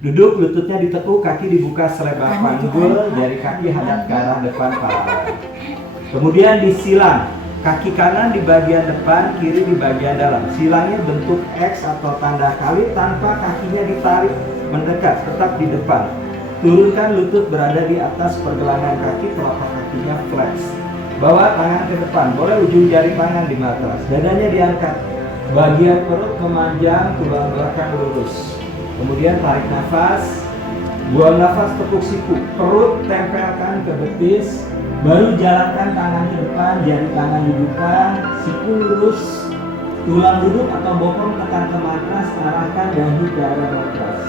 Duduk, lututnya ditekuk, kaki dibuka selebar panggul, jari kaki hadap ke arah depan paralel. Kemudian disilang, kaki kanan di bagian depan, kiri di bagian dalam. Silangnya bentuk X atau tanda kali tanpa kakinya ditarik mendekat, tetap di depan. Turunkan lutut berada di atas pergelangan kaki, telapak kakinya flex. Bawa tangan ke depan, boleh ujung jari tangan di matras. Dadanya diangkat, bagian perut memanjang, tulang belakang lurus. Kemudian tarik nafas, buang nafas, tekuk siku, perut tempelkan ke betis. Baru jalankan tangan ke depan, jari tangan dibuka, siku lurus, tulang duduk atau bokong tekan ke matras, arahkan dahi ke arah matras.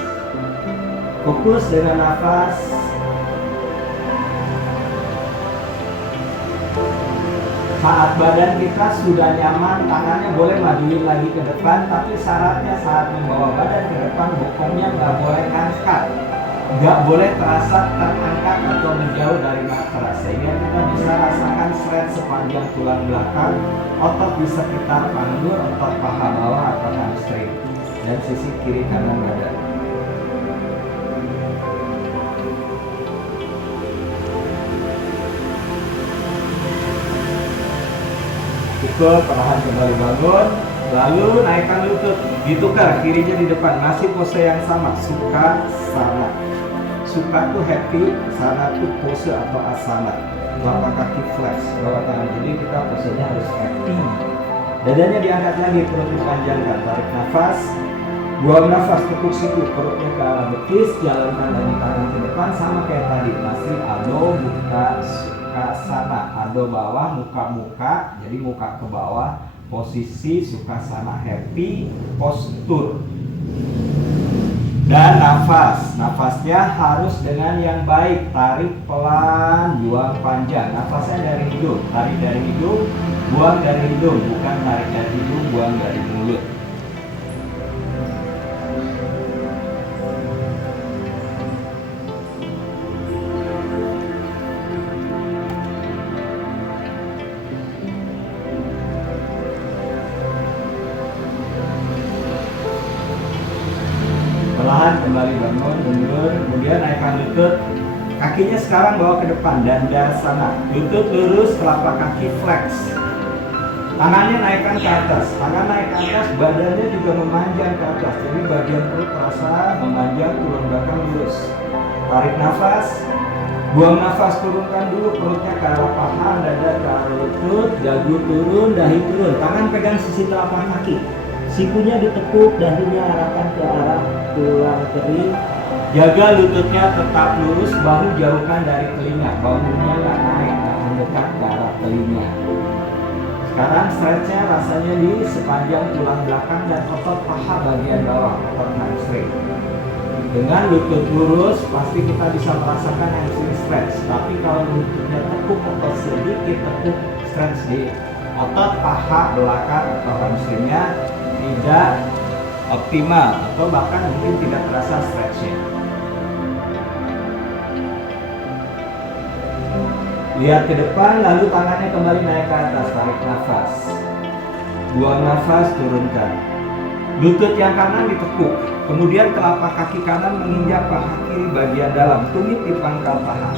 Fokus dengan nafas. Saat badan kita sudah nyaman, tangannya boleh majuin lagi ke depan, tapi syaratnya saat membawa badan ke depan, bokongnya nggak boleh angkat, nggak boleh terasa terangkat atau menjauh dari matras, sehingga kita bisa rasakan stretch sepanjang tulang belakang, otot di sekitar panggul, otot paha bawah atau hamstring, dan sisi kiri kanan badan. Cukup, perlahan kembali bangun. Lalu naikkan lutut, ditukar kirinya di depan, masih pose yang sama, suka sana. Suka tuh happy, sana tuh pose atau asana. Telapak kaki flex, bawah tangan, jadi kita posenya harus happy. Dadanya diangkat lagi, perut dipanjangkan, tarik nafas. Buang nafas, tekuk siku, perutnya ke arah betis, jalankan dari tangan ke depan sama kayak tadi, masih ado, buka, suka sana, ado bawah, muka-muka, jadi muka ke bawah, posisi suka sana happy, postur. Dan nafas, nafasnya harus dengan yang baik, tarik pelan, buang panjang, nafasnya dari hidung, tarik dari hidung, buang dari hidung, bukan tarik dari hidung, buang dari mulut. Perlahan kembali bangun, mundur, kemudian naikkan lutut, kakinya sekarang bawa ke depan, dandasana, lutut lurus, telapak kaki flex, tangannya naikkan ke atas, tangan naik ke atas, badannya juga memanjang ke atas, jadi bagian perut terasa memanjang, tulang belakang lurus. Tarik nafas, buang nafas, turunkan dulu perutnya ke arah paha, dada ke arah lutut, dagu turun, dahi turun, tangan pegang sisi telapak kaki. Sikunya ditekuk, dahinya arahkan ke arah tulang kering. Jaga lututnya tetap lurus, bahu jauhkan dari telinga. Bahunya nggak naik, nggak mendekat ke arah telinga. Sekarang stretchnya rasanya di sepanjang tulang belakang dan otot paha bagian bawah, otot hamstring. Dengan lutut lurus, pasti kita bisa merasakan hamstring stretch. Tapi kalau lututnya tekuk atau sedikit tekuk, stretch di otot paha belakang atau hamstringnya tidak optimal atau bahkan mungkin tidak terasa stretchnya. Lihat ke depan, lalu tangannya kembali naik ke atas, tarik nafas, buang nafas, turunkan. Lutut yang kanan ditekuk, kemudian telapak kaki kanan menginjak paha kiri bagian dalam, tumit di pangkal paha.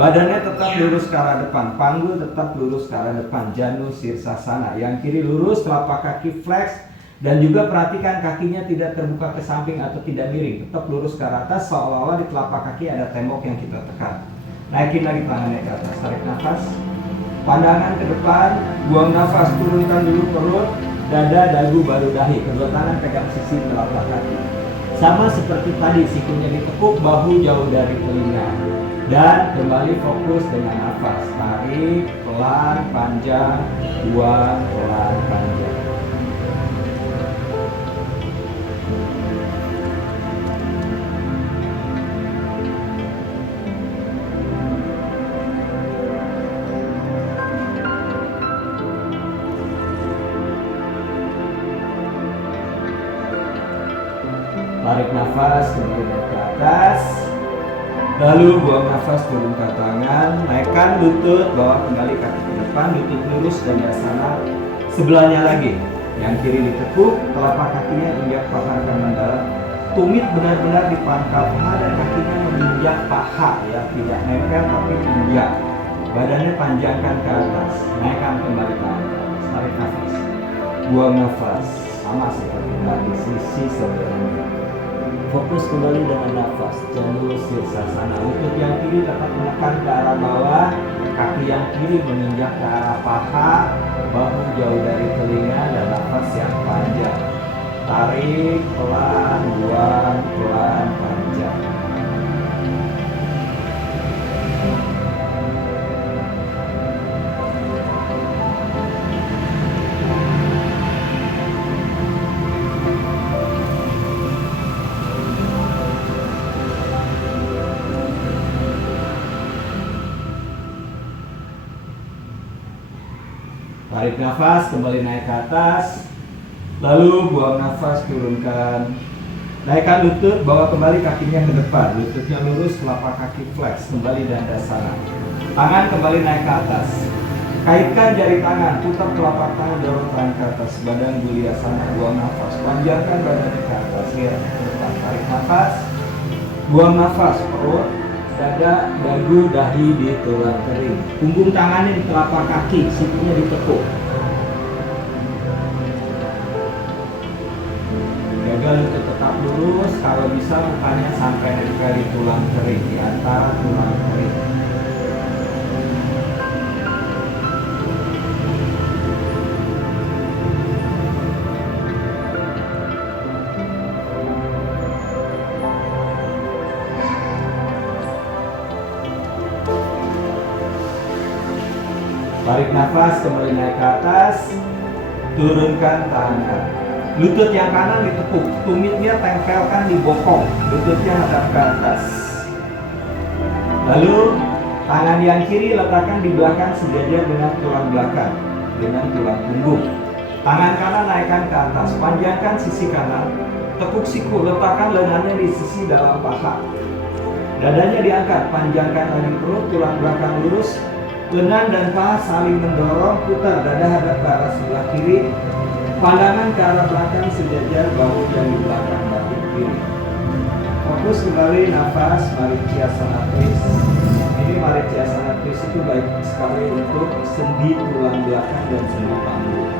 Badannya tetap lurus ke arah depan, panggul tetap lurus ke arah depan, janu sirsasana. Yang kiri lurus, telapak kaki flex. Dan juga perhatikan kakinya tidak terbuka ke samping atau tidak miring, tetap lurus ke arah atas, seolah-olah di telapak kaki ada tembok yang kita tekan. Naikin lagi tangannya ke atas, tarik nafas, pandangan ke depan, buang nafas, turunkan dulu perut, dada, dagu, baru dahi. Kedua tangan pegang sisi telapak kaki. Sama seperti tadi, sikunya ditekuk, bahu jauh dari telinga. Dan kembali fokus dengan nafas, tarik pelan, panjang, buang pelan, panjang. Tarik nafas, kemudian naik ke atas. Lalu buang nafas, turun ke tangan. Naikkan lutut, bawa kembali kaki ke depan, lutut lurus dan dasana. Sebelahnya lagi, yang kiri ditekuk, telapak kakinya injak paha kanan dalam. tumit benar-benar di pangkal paha dan kakinya menginjak paha, ya, tidak nempel tapi injak. Badannya panjangkan ke atas, naikkan kembali ke atas, tarik nafas, buang nafas, sama seperti tadi, sisi sebelumnya. Fokus kembali dengan nafas, jalur sirsasana. Lutut yang kiri tetap menekan ke arah bawah, kaki yang kiri menginjak ke arah paha, bahu jauh dari telinga, dan nafas yang panjang. Tarik pelan, buang pelan, panjang. Tarik nafas, kembali naik ke atas. Lalu buang nafas, turunkan. Naikkan lutut, bawa kembali kakinya ke depan. Lututnya lurus, telapak kaki flex, kembali dandasana. Tangan kembali naik ke atas. Kaitkan jari tangan, putar telapak tangan, dorong tangan ke atas. Badan buliasana, buang nafas. Panjangkan badannya ke atas, lihat ke depan. Tarik nafas, buang nafas, perut, dada, dagu, dahi di tulang kering. Punggung tangannya di telapak kaki, sikunya ditekuk. Jaga lutut tetap lurus, kalau bisa mukanya sampai nempel di tulang kering, di antara tulang kering. Tarik nafas, kembali naik ke atas. Turunkan tangan. Lutut yang kanan ditekuk, tumitnya tempelkan di bokong, lututnya hadap ke atas. Lalu tangan yang kiri letakkan di belakang sejajar dengan tulang belakang, dengan tulang punggung. Tangan kanan naikkan ke atas, panjangkan sisi kanan, tekuk siku, letakkan lengannya di sisi dalam paha. Dadanya diangkat, panjangkan lagi perut, tulang belakang lurus, lengan dan paha saling mendorong, putar dada hadap ke arah sebelah kiri. Pandangan ke arah belakang sejajar, bahu yang di belakang bahu kiri. Fokus kembali nafas, Marichyasana twist. Ini Marichyasana twist itu baik sekali untuk sendi tulang belakang dan sendi panggung.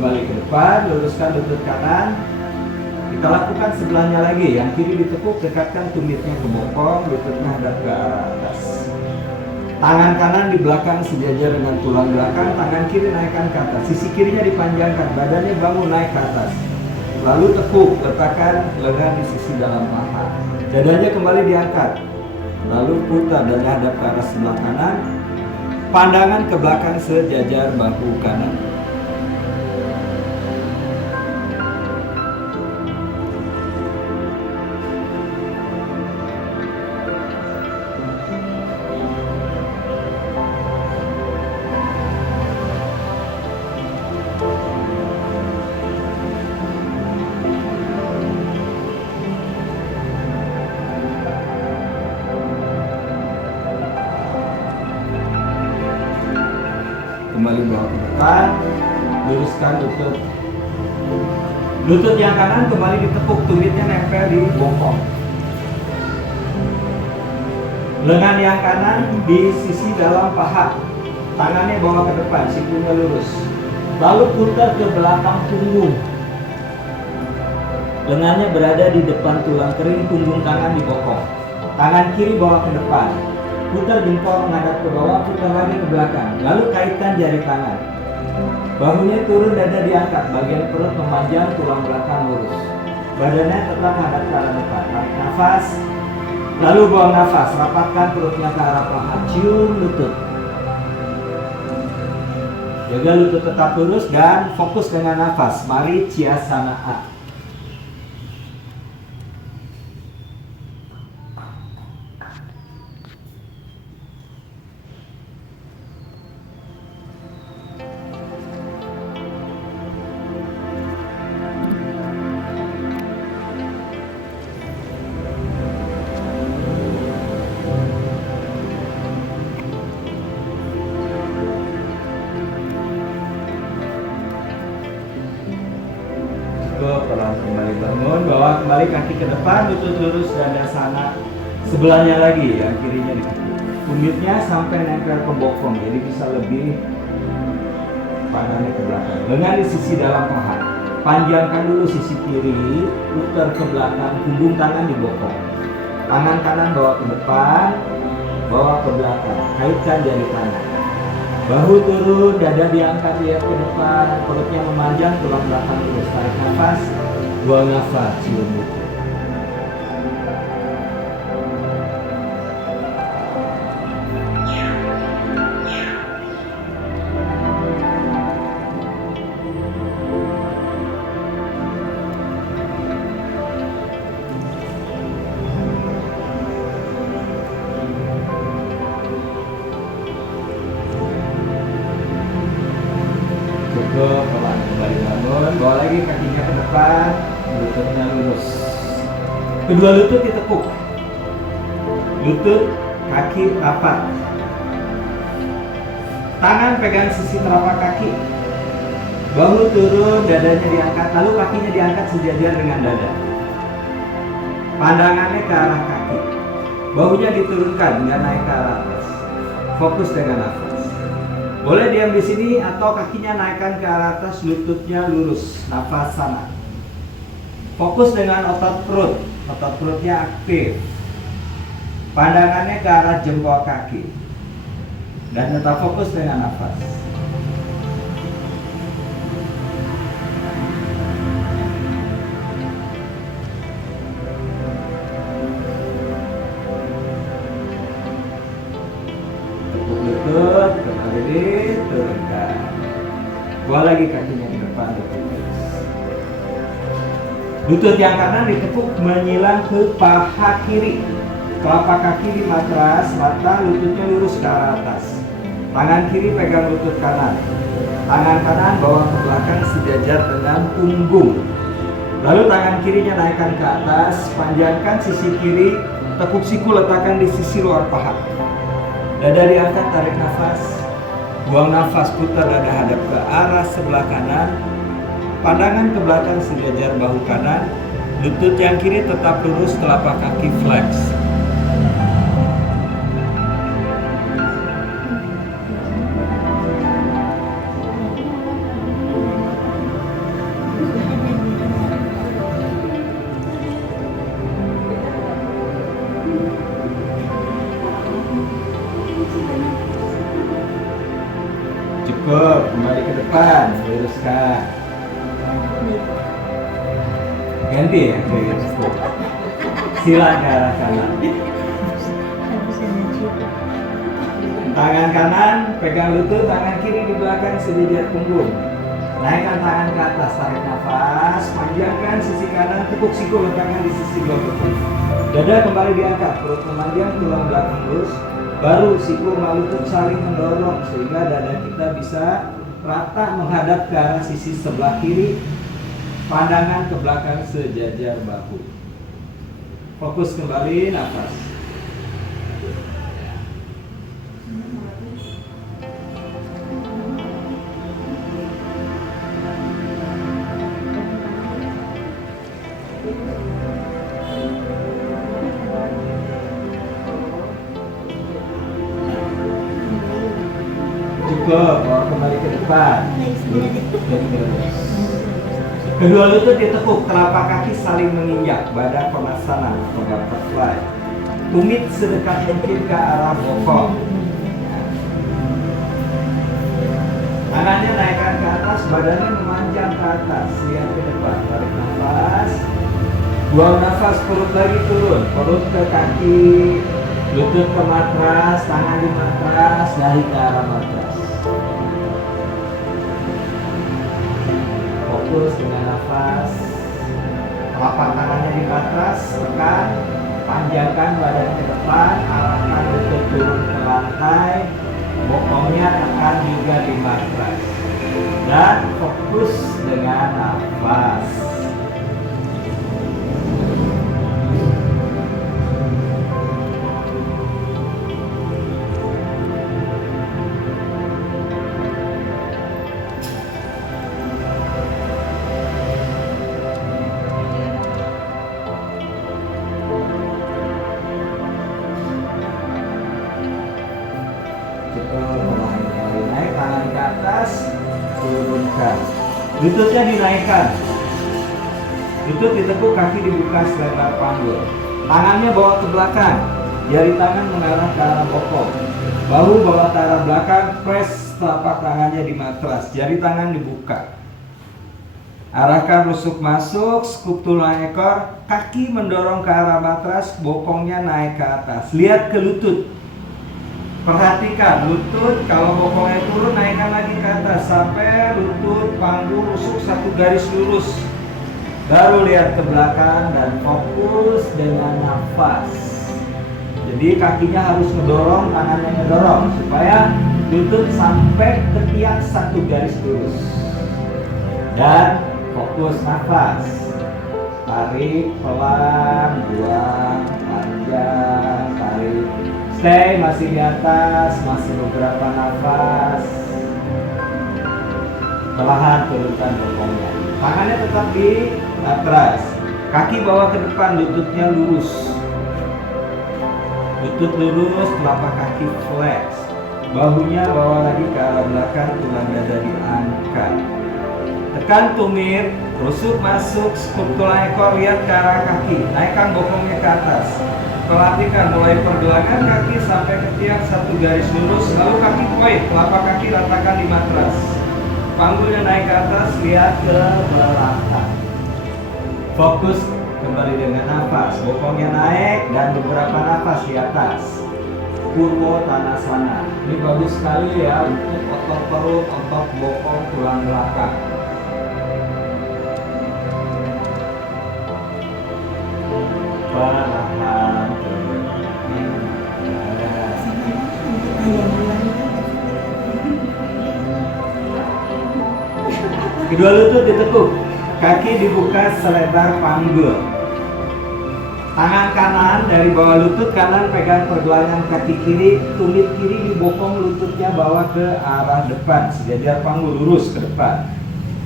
Kembali ke depan, luruskan lutut kanan. Kita lakukan sebelahnya lagi. Yang kiri ditekuk, dekatkan tumitnya ke bokong, lututnya hadap ke arah atas. Tangan kanan di belakang sejajar dengan tulang belakang, tangan kiri naikkan ke atas. Sisi kirinya dipanjangkan, badannya bangun naik ke atas. Lalu tekuk, letakkan lengan di sisi dalam paha. Dadanya kembali diangkat. Lalu putar dan hadap ke arah sebelah kanan. Pandangan ke belakang sejajar bahu kanan. Kembali bawa ke depan, luruskan lutut. Lutut yang kanan kembali ditekuk, tumitnya nempel di bokong. Lengan yang kanan di sisi dalam paha, tangannya bawa ke depan, sikunya lurus. Lalu putar ke belakang punggung. Lengannya berada di depan tulang kering, punggung tangan di bokong. Tangan kiri bawa ke depan. Putar jempol menghadap ke bawah, putar lagi ke belakang. Lalu kaitkan jari tangan. Bahunya turun, dada diangkat, bagian perut memanjang, tulang belakang lurus. Badannya tetap menghadap ke arah depan. Tarik nafas, lalu buang nafas. Rapatkan perutnya ke arah paha, cium lutut. Jaga lutut tetap lurus dan fokus dengan nafas. Marichyasana. kembali kaki ke depan, lutut lurus, dada sana. Sebelahnya lagi, yang kirinya ditekuk. Tumitnya sampai nempel ke bokong, jadi bisa lebih pandangannya ke belakang. Lengan di sisi dalam paha. Panjangkan dulu sisi kiri, putar ke belakang, punggung tangan di bokong. Tangan kanan bawa ke depan, bawa ke belakang. Kaitkan jari tangan. Bahu turun, dada diangkat lihat ke depan, perutnya memanjang, tulang belakang lurus. Tarik nafas, buang nafas, cium lutut. Cukup, pelan kembali bangun, bawa lagi kakinya ke depan, lututnya lurus. Kedua lutut ditekuk. Lutut, kaki rapat. Tangan pegang sisi telapak kaki. Bahu turun, dadanya diangkat, lalu kakinya diangkat sejajar dengan dada. Pandangannya ke arah kaki. Bahunya diturunkan, nggak naik ke arah atas. Fokus dengan nafas. Boleh diam di sini atau kakinya naikkan ke arah atas, lututnya lurus, nafas sana. Fokus dengan otot perut, otot perutnya aktif. Pandangannya ke arah jempol kaki. Dan tetap fokus dengan nafas. Tekuk lutut, kembali diturunkan. Bawa lagi kakinya ke depan, lutut lurus. Lutut yang kanan ditekuk menyilang ke paha kiri. Telapak kaki di matras, mata lututnya lurus ke arah atas. Tangan kiri pegang lutut kanan. Tangan kanan bawa ke belakang sejajar dengan punggung. Lalu tangan kirinya naikkan ke atas, panjangkan sisi kiri, tekuk siku letakkan di sisi luar paha. Dada diangkat, tarik nafas. Buang nafas, putar dada hadap ke arah sebelah kanan. Pandangan ke belakang sejajar bahu kanan. Lutut yang kiri tetap lurus, telapak kaki flex. Cukup, kembali ke depan, luruskan. Ganti ya, cukup. Sila ke arah kanan. Tangan kanan pegang lutut, tangan kiri di belakang sejajar punggung. Naikkan tangan ke atas, tarik nafas, panjangkan sisi kanan, tekuk siku letakkan di sisi lutut. Dada kembali diangkat, perut memanjang, tulang belakang lurus. Baru siku sama lutut saling mendorong sehingga dada kita bisa rata menghadap ke arah sisi sebelah kiri. Pandangan ke belakang sejajar bahu. Fokus kembali, nafas. Cukup, bawa kembali ke depan. Kedua lutut ditekuk, telapak kaki saling menginjak, badan konasana atau butterfly. Tumit sedekat mungkin ke arah bokong. Tangannya naikkan ke atas, badannya memanjang ke atas, lihat ke depan, tarik nafas. Buang nafas, perut lagi turun, perut ke kaki, lutut ke matras, tangan di matras, dahi ke arah matras. Fokus dengan nafas. Telapak tangannya di matras, tekan, panjangkan badan ke depan, arahkan lutut turun ke lantai, bokongnya tekan juga di matras. Dan fokus dengan nafas. Lututnya dinaikkan. Lutut ditekuk, kaki dibuka selebar panggul. Tangannya bawa ke belakang. Jari tangan mengarah ke arah bokong. Bahu bawa ke arah belakang, press telapak tangannya di matras. Jari tangan dibuka. Arahkan rusuk masuk, skup tulang ekor, kaki mendorong ke arah matras, bokongnya naik ke atas. Lihat ke lutut. Perhatikan lutut, kalau bokongnya turun, naikkan lagi ke atas sampai lutut, panggul, rusuk satu garis lurus. Baru lihat ke belakang dan fokus dengan nafas. Jadi kakinya harus ngedorong, tangannya ngedorong supaya lutut sampai ke tiang satu garis lurus. Dan fokus nafas. Tarik pelan, buang, panjang, tarik. Stay masih di atas, masih beberapa nafas. Perlahan turunkan bokongnya. Tangannya tetap di matras. Kaki bawa ke depan, lututnya lurus. Lutut lurus, telapak kaki flex. Bahunya bawa lagi ke arah belakang, tulang dada diangkat. Tekan tumit, rusuk masuk, skup tulang ekor, lihat ke arah kaki. Naikkan bokongnya ke atas. Perhatikan mulai pergelangan kaki sampai ke tiang satu garis lurus, lalu kaki point, telapak kaki ratakan di matras. Panggulnya naik ke atas, lihat ke belakang. Fokus kembali dengan nafas, bokongnya naik dan beberapa nafas di atas. Purwo Tanasana. Ini bagus sekali ya untuk otot perut, otot bokong, tulang belakang. Perlahan. Kedua lutut ditekuk, kaki dibuka selebar panggul. Tangan kanan dari bawah lutut kanan pegang pergelangan kaki kiri, tumit kiri dibokong, lututnya bawa ke arah depan, sejajar panggul lurus ke depan.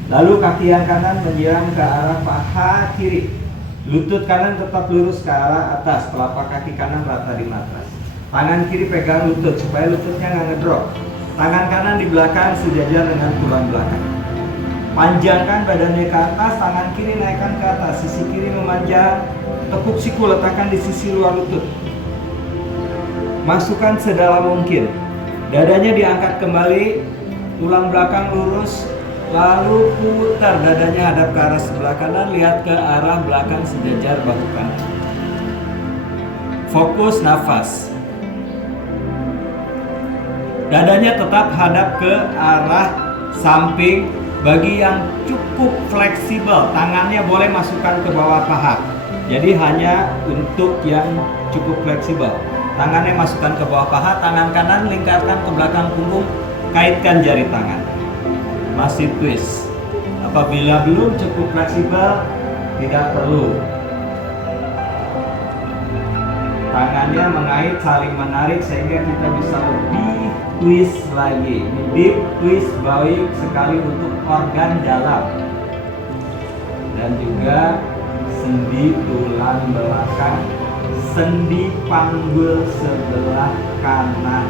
Lalu kaki yang kanan menyiram ke arah paha kiri. Lutut kanan tetap lurus ke arah atas, telapak kaki kanan rata di matras. Tangan kiri pegang lutut supaya lututnya nggak ngedrop. Tangan kanan di belakang sejajar dengan tulang belakang. Panjangkan badannya ke atas, tangan kiri naikkan ke atas, sisi kiri memanjang, tekuk siku letakkan di sisi luar lutut. Masukkan sedalam mungkin. Dadanya diangkat kembali, tulang belakang lurus, lalu putar dadanya hadap ke arah sebelah kanan, lihat ke arah belakang sejajar bahu kanan. Fokus nafas. Dadanya tetap hadap ke arah samping. Bagi yang cukup fleksibel, tangannya boleh masukkan ke bawah paha. Jadi hanya untuk yang cukup fleksibel, tangannya masukkan ke bawah paha, tangan kanan lingkarkan ke belakang punggung, kaitkan jari tangan. Masih twist. Apabila belum cukup fleksibel, tidak perlu. Tangannya mengait saling menarik sehingga kita bisa lebih twist lagi. Ini deep twist baik sekali untuk organ dalam dan juga sendi tulang belakang, sendi panggul sebelah kanan.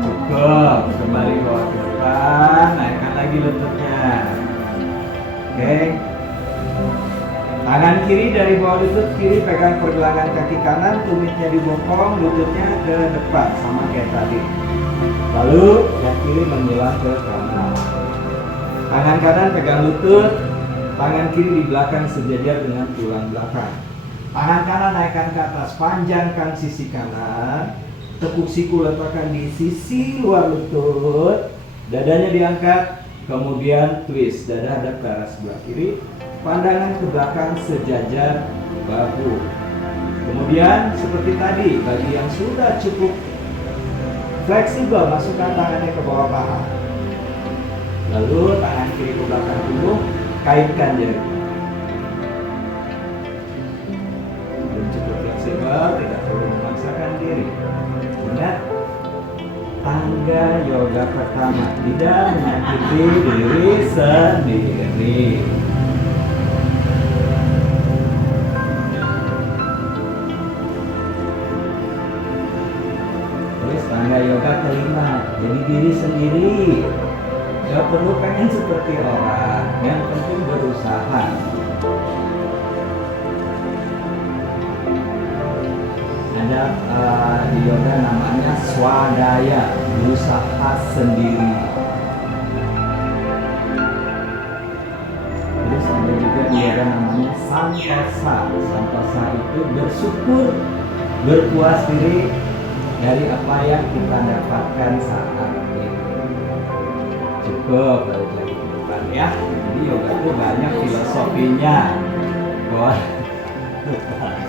Cukup, kembali bawa ke depan, naikkan lagi lututnya. Oke. Tangan kiri dari bawah lutut kiri pegang pergelangan kaki kanan, tumitnya dibokong, lututnya ke depan sama kayak tadi. Lalu yang kiri menyilang ke kanan. Tangan kanan pegang lutut, tangan kiri di belakang sejajar dengan tulang belakang. Tangan kanan naikkan ke atas, panjangkan sisi kanan, tekuk siku letakkan di sisi luar lutut, dadanya diangkat, kemudian twist, dada hadap ke arah sebelah kiri. Pandangan ke belakang sejajar bahu. Kemudian seperti tadi, bagi yang sudah cukup fleksibel, masukkan tangannya ke bawah paha. Lalu tangan kiri ke belakang punggung, kaitkan jari. Belum cukup fleksibel, tidak perlu memaksakan diri. Ingat, tangga yoga pertama, tidak menyakiti diri sendiri. Ada yoga kelima, jadi diri sendiri. Gak perlu pengen seperti orang, yang penting berusaha. Ada di yoga namanya swadaya, berusaha sendiri. Terus ada juga di yoga namanya santosa. Santosa itu bersyukur, berpuas diri dari apa yang kita dapatkan saat ini. Cukup, balik lagi ke depan ya. Jadi yoga itu banyak filosofinya. Wah,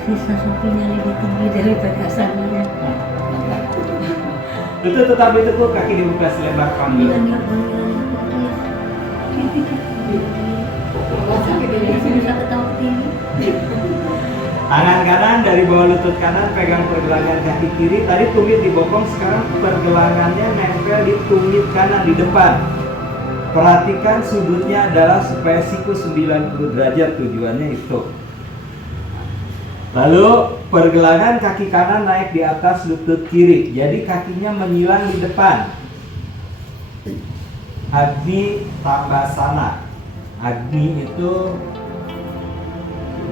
filosofinya lebih tinggi daripada asalnya. itu tetap ditekuk, kaki dibuka selebar panggul. Tangan kanan dari bawah lutut kanan pegang pergelangan kaki kiri. Tadi tumit dibopong, sekarang pergelangannya nempel di tumit kanan di depan. Perhatikan sudutnya adalah supaya siku 90 derajat, tujuannya itu. Lalu pergelangan kaki kanan naik di atas lutut kiri, jadi kakinya menyilang di depan. Agni Tabasana. Agni itu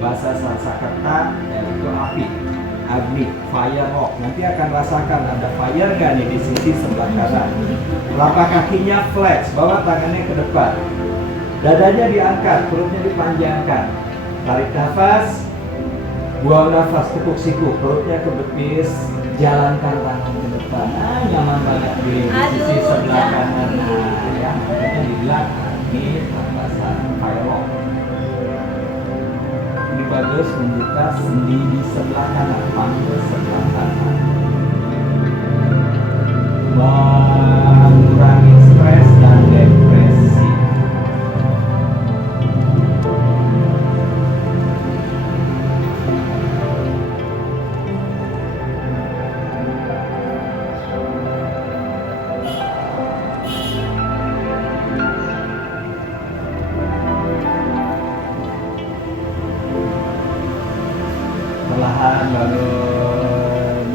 bahasa Sanskerta yaitu api. Agni, fire rock. Nanti akan rasakan ada fire gak nih di sisi sebelah kanan. Telapak kakinya flex, bawa tangannya ke depan. Dadanya diangkat, perutnya dipanjangkan. Tarik nafas, buang nafas, tekuk siku, perutnya ke betis, jalankan tangan ke depan. Nyaman banget di sisi sebelah kanan. Ya, makanya dibilang Agni Tabasana, fire rock. Ini bagus membuka sendi di sebelah kanan, panggul sebelah kanan. Mengurangi stres dan depresi. Perlahan bangun.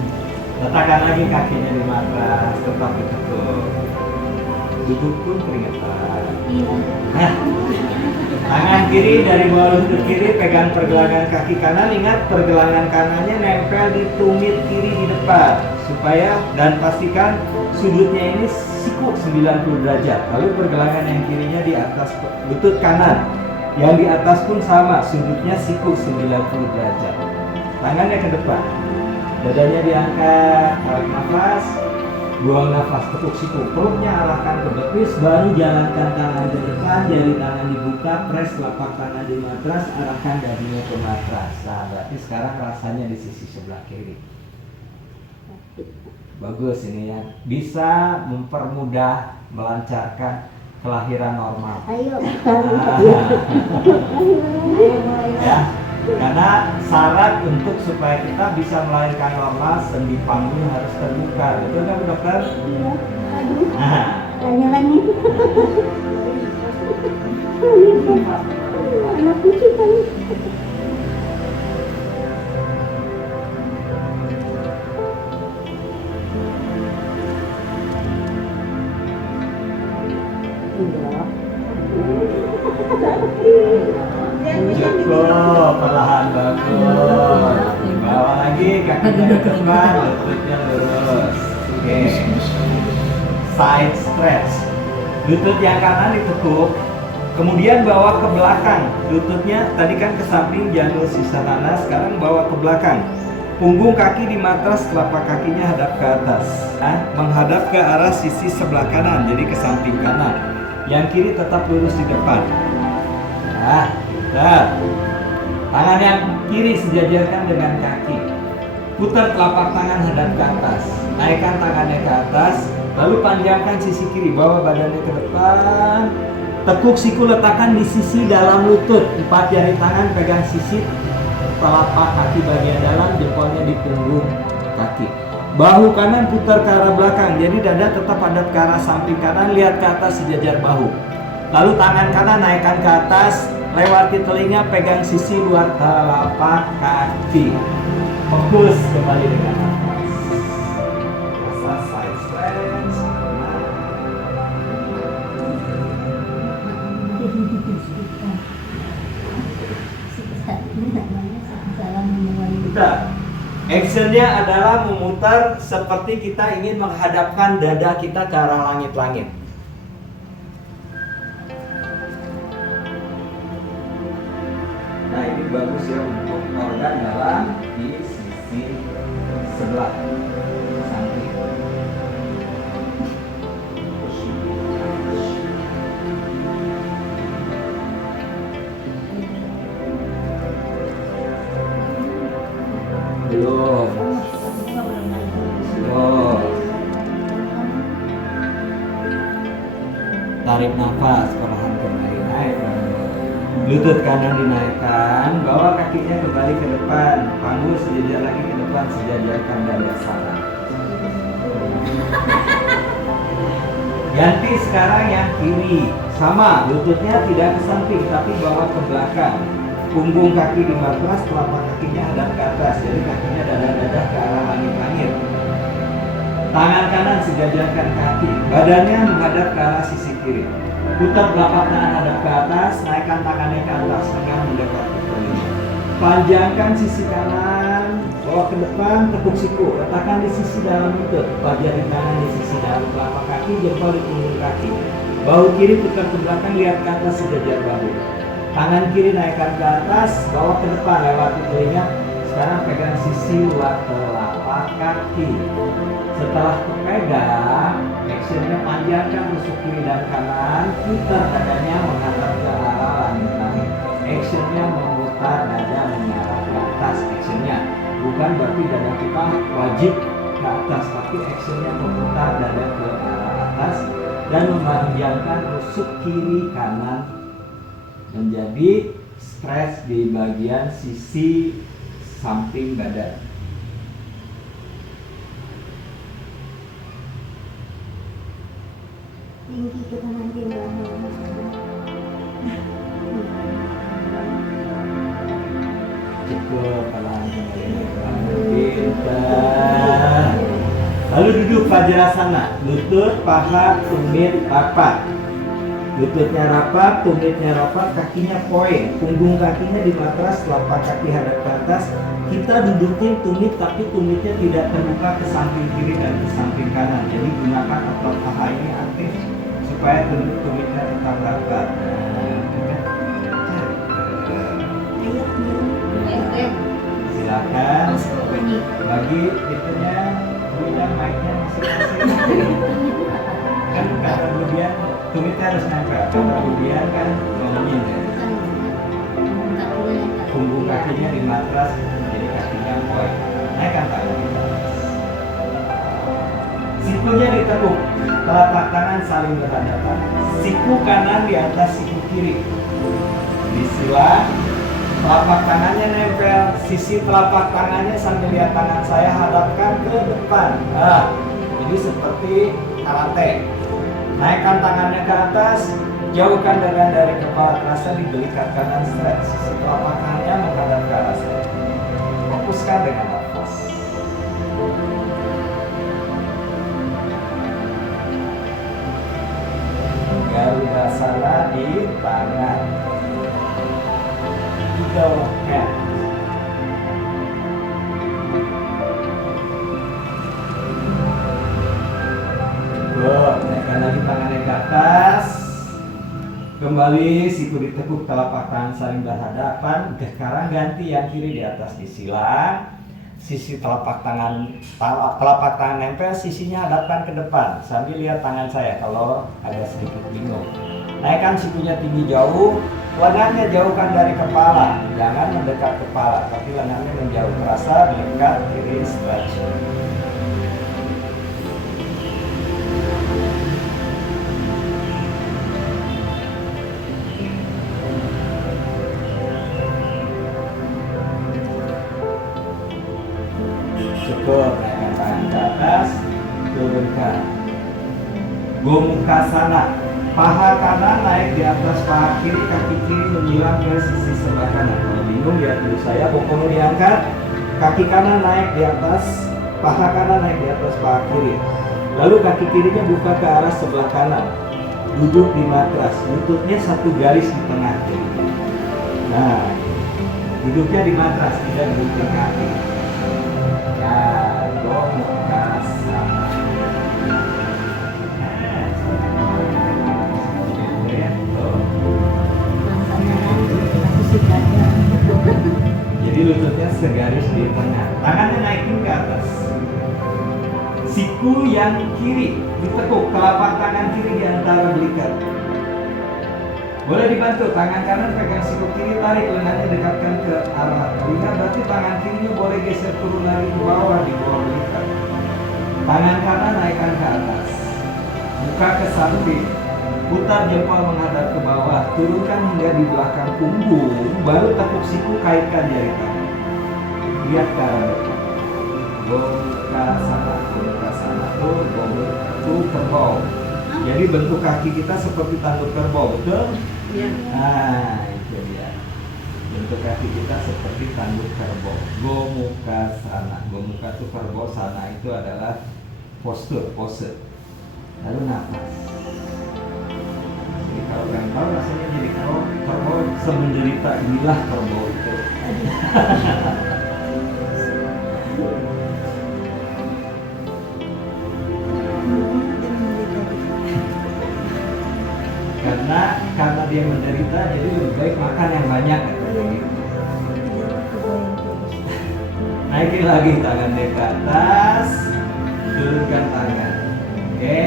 Letakkan lagi kakinya di matras, tetap ditekuk. Duduk pun keringetan. Nah, tangan kiri dari bawah lutut kiri pegang pergelangan kaki kanan. Ingat pergelangan kanannya nempel di tumit kiri di depan, supaya dan pastikan sudutnya ini siku 90 derajat. Lalu pergelangan yang kirinya di atas lutut kanan. Yang di atas pun sama, sudutnya siku 90 derajat. Tangannya ke depan, dadanya diangkat, tarik nafas, buang nafas, tekuk siku, perutnya arahkan ke betis, baru jalankan tangan ke depan, jari tangan dibuka, press telapak tangan di matras, arahkan dahinya ke matras. Nah, berarti sekarang rasanya di sisi sebelah kiri. Bagus ini ya, bisa mempermudah, melancarkan kelahiran normal. Ayo. Ya. Karena syarat untuk supaya kita bisa melahirkan normal, sendi panggul harus terbuka, betul kan dokter? Iya. Nah. Tanya lagi. Anak kucing kan. Cukup, perlahan bagus. Bawa lagi kakinya ke depan, lututnya lurus. Oke. Side stretch. Lutut yang kanan ditekuk, kemudian bawa ke belakang. Lututnya tadi kan ke samping janur sisanana, sekarang bawa ke belakang. Punggung kaki di matras, telapak kakinya hadap ke atas. Menghadap ke arah sisi sebelah kanan, jadi ke samping kanan. Yang kiri tetap lurus di depan. Nah, tangan yang kiri sejajarkan dengan kaki. Putar telapak tangan hadap ke atas. Naikkan tangannya ke atas, lalu panjangkan sisi kiri, bawa badannya ke depan. Tekuk siku letakkan di sisi dalam lutut. 4 jari tangan pegang sisi telapak kaki bagian dalam, jempolnya di punggung kaki. Bahu kanan putar ke arah belakang, jadi dada tetap hadap ke arah samping kanan, lihat ke atas sejajar bahu. Lalu tangan kanan naikkan ke atas, lewati telinga, pegang sisi luar telapak kaki. Fokus kembali dengan nafas. Rasa side stretch. Ini namanya salah memuai. Kita actionnya adalah memutar seperti kita ingin menghadapkan dada kita ke arah langit-langit. Nah, ini bagus ya untuk organ dalam di sisi sebelah samping. Belum. Belum. Tarik nafas perlahan kembali naik. Lutut kanan dinaikkan, bawa kakinya kembali ke depan, panggul sejajar lagi ke depan, sejajarkan dada sana. Ganti sekarang yang kiri, sama, lututnya tidak ke samping tapi bawa ke belakang. Punggung kaki di matras, telapak kakinya hadap ke atas, jadi kakinya dada-dada ke arah langit-langit. Tangan kanan sejajarkan kaki, badannya menghadap ke arah sisi kiri. Putar telapak tangan hadap ke atas, naikkan tangannya ke atas, tangan mendekat ke telinga. Panjangkan sisi kanan, bawa ke depan, tekuk siku, letakkan di sisi dalam lutut, jari kanan di sisi dalam telapak kaki, jempol di punggung kaki. Bahu kiri putar ke belakang, lihat ke atas sejajar bahu. Tangan kiri naikkan ke atas, bawa ke depan lewati telinga. Sekarang pegang sisi luar telapak kaki. Setelah kepegang, actionnya panjangkan tusuk kiri dan kanan, putar dadanya menghadap ke arah langit-langit. Actionnya memutar dada mengarah ke atas. Actionnya bukan berarti dada kita wajib ke atas, tapi actionnya memutar dada ke arah atas dan memanjangkan tusuk kiri kanan menjadi stretch di bagian sisi samping badan. Tinggi ke kanan ke belakang. Cukup, pelan kembali. Pintar. Lalu duduk Vajrasana, lutut, paha, tumit, rapat. Lututnya rapat, tumitnya rapat, kakinya poin, punggung kakinya di matras, telapak kaki hadap ke atas. Kita duduknya tumit, tapi tumitnya tidak terbuka ke samping kiri dan ke samping kanan. Jadi gunakan otot paha ini aktif supaya tumitnya tetap rapat. Silakan bagi itunya, bidang mic-nya masing-masing. Kan kata kemudian tumitnya harus nempel, kata kemudian kan ngomongin ya. Punggung kakinya di matras, jadi kakinya poin. Naikkan tangan kita. Sikunya ditekuk, telapak tangan saling berhadapan. Siku kanan di atas siku kiri. Disilang, telapak tangannya nempel, sisi telapak tangannya sambil lihat tangan saya hadapkan ke depan. Nah, jadi seperti karate. Naikkan tangannya ke atas, jauhkan dada dari kepala, terasa di belikat kanan stretch. Sisi telapak tangannya menghadap ke arah saya. Fokuskan dengan nafas. Garudasana di tangan. Eagle hand. Cukup, naikkan lagi tangannya ke atas. Kembali siku ditekuk, telapak tangan saling berhadapan. Sekarang ganti yang kiri di atas disilang. Sisi telapak tangan nempel, sisinya hadapkan ke depan. Sambil lihat tangan saya kalau ada sedikit bingung. Naikkan sikunya tinggi jauh, lengannya jauhkan dari kepala. Jangan mendekat kepala, tapi lengannya menjauh. Terasa dekat kiri stretch. Cukup, naikkan tangan ke atas, turunkan. Gomukasana, paha kanan naik di atas paha kiri, kaki kiri menyilang ke sisi sebelah kanan. Kalau bingung lihat dulu saya, bokongnya diangkat, kaki kanan naik di atas, paha kanan naik di atas paha kiri. Lalu kaki kirinya buka ke arah sebelah kanan. duduk di matras, lututnya satu garis di tengah. Nah, duduknya di matras, tidak duduk di kaki. Ya, Gomuka Sana. Jadi lututnya segaris di tengah, tangannya naikin ke atas. Siku yang kiri ditekuk, telapak tangan kiri di antara belikat. Boleh dibantu, tangan kanan pegang siku kiri, tarik lengannya dekatkan ke arah telinga. Berarti tangan kirinya boleh geser turun lagi ke bawah di bawah belikat. Tangan kanan naikkan ke atas, buka ke samping, putar jempol menghadap ke bawah, turunkan hingga di belakang punggung, baru tekuk siku, kaitkan jari tangan. Lihat ke arah depan. Gomuka Sana, Gomuka Sana tuh, Gomuka tuh kerbau. Jadi bentuk kaki kita seperti tanduk kerbau, betul? Iya. Nah, itu dia. Bentuk kaki kita seperti tanduk kerbau. Gomuka Sana. Gomuka itu kerbau, sana itu adalah postur, pose. Lalu nafas. Jadi kalau kalian tahu rasanya jadi kerbau semenderita inilah kerbau itu. Karena dia menderita, jadi lebih baik makan yang banyak katanya gitu. Naikin lagi tangannya ke atas, turunkan tangan. Oke.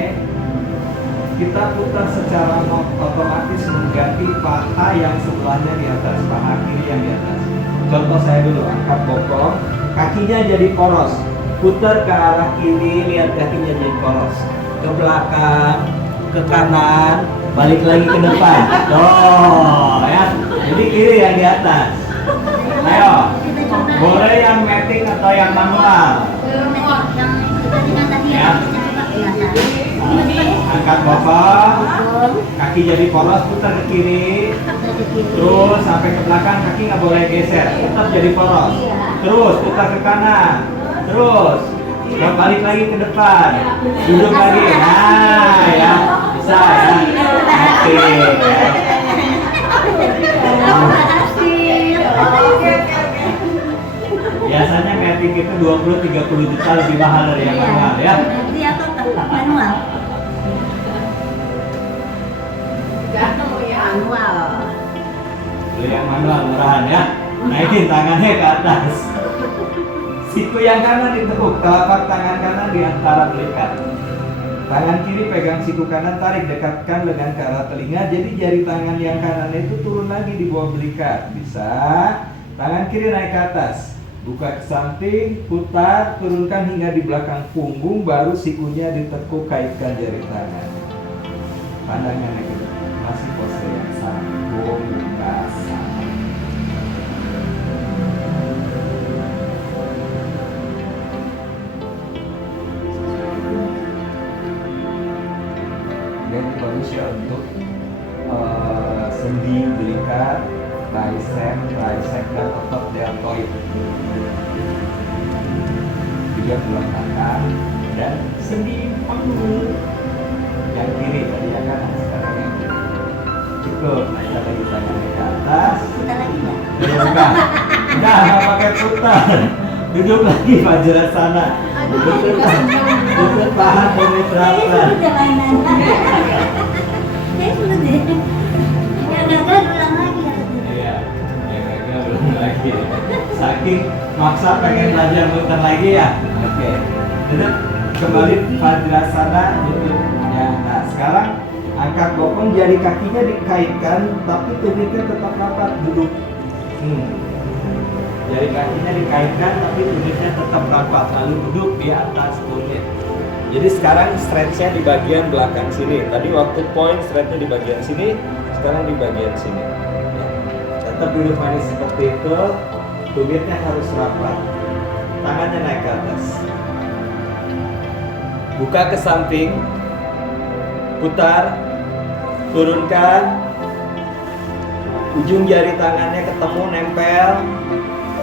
Kita putar secara otomatis mengganti paha yang sebelahnya di atas, paha kiri yang di atas. Contoh saya dulu, angkat bokong, kakinya jadi poros. Putar ke arah kiri, lihat kakinya jadi poros. Ke belakang, ke kanan, balik lagi ke depan. Tuh, ya. Jadi kiri yang di atas. Ayo. Boleh yang matic atau yang manual. Ya. Angkat bokong, kaki jadi poros, putar ke kiri. Terus sampai ke belakang, kaki nggak boleh geser, tetap jadi poros. Terus putar ke kanan. Terus balik lagi ke depan. Duduk lagi. Nah, ya. Bisa ya. Oke. Biasanya matic itu 20-30 juta lebih mahal dari yang manual ya. Nanti aku tetap manual. Manual. Beli yang manual murahan ya. Naikin tangannya ke atas. Siku yang kanan ditekuk, telapak tangan kanan di antara belikat. Tangan kiri pegang siku kanan, tarik dekatkan lengan ke arah telinga. Jadi jari tangan yang kanan itu turun lagi di bawah belikat. Bisa. Tangan kiri naik ke atas. Buka ke samping, putar, turunkan hingga di belakang punggung, baru sikunya ditekuk, kaitkan jari tangan. Pandangannya ke depan, masih pose yang sama. Gomuka Sana. Dan bagus ya untuk sendi belikat, tricep dan otot deltoid. Juga tulang belakang dan sendi panggul yang kiri tadi ya kan, sekarang yang kiri. Cukup, naik lagi tangannya ke atas. Kita lagi nggak? Turunkan. Nah, nggak pakai putar. Duduk lagi Vajrasana. Lutut paha dari terapan. Sudah mainan. Saya sudah deh. Ya gagal ulang lagi. Iya, ya gagal belum lagi. Saking maksa pengen belajar muter lagi ya. Oke. Duduk kembali Vajrasana, duduk. Ya, nah sekarang angkat bokong, jari kakinya dikaitkan, tapi tumitnya tetap rapat. Duduk. Jari kakinya dikaitkan, tapi tumitnya tetap rapat. Lalu duduk di atas tumit. Jadi sekarang stretchnya di bagian belakang sini. Tadi waktu point stretchnya di bagian sini, sekarang di bagian sini. Ya. Tetap duduk manis seperti itu. Tumitnya harus rapat. Tangannya naik ke atas. Buka ke samping. Putar. Turunkan. Ujung jari tangannya ketemu, nempel.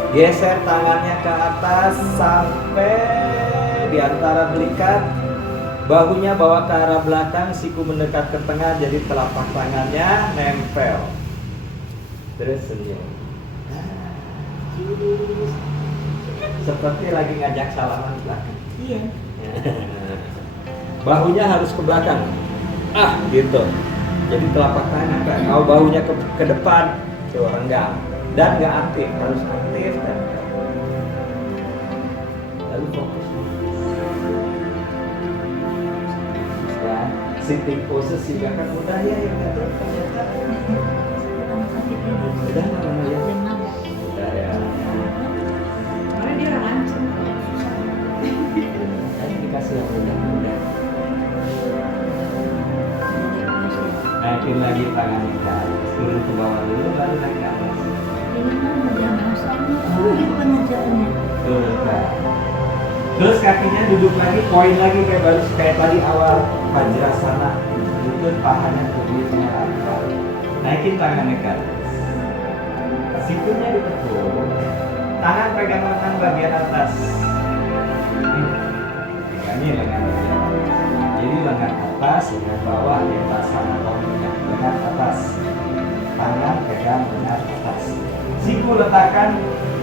Geser tangannya ke atas sampai di antara belikat. Bahunya bawa ke arah belakang, siku mendekat ke tengah, jadi telapak tangannya nempel. Terus senyum. Seperti lagi ngajak salaman ke belakang. Iya. Bahunya harus ke belakang. Gitu. Jadi telapak tangan nempel. Kalau bahunya ke depan, tuh renggang. Dan nggak aktif, harus aktif dan lalu fokus. Ya, sitting poses juga kan mudah ya yang itu ternyata. Udah lama ya. Udah ya. Karena dia orang lancung. Saya dikasih yang mudah-mudah. Naikin lagi tangan kita, turun ke bawah dulu, baru naik ke atas. Ini kan menjaga sama gitu pengerjaannya. Tuh, nah. Terus kakinya duduk lagi, poin lagi kayak tadi awal Vajrasana. Lutut pahanya ke belakang angkat. Naikin tangannya ke atas. Sikunya ditekuk. Tangan pegang lengan bagian atas. Ini lengan bagian atas. Jadi lengan atas, lengan bawah, lepas sama tombaknya. Lengan atas. Tangan pegang lengan atas. Siku letakkan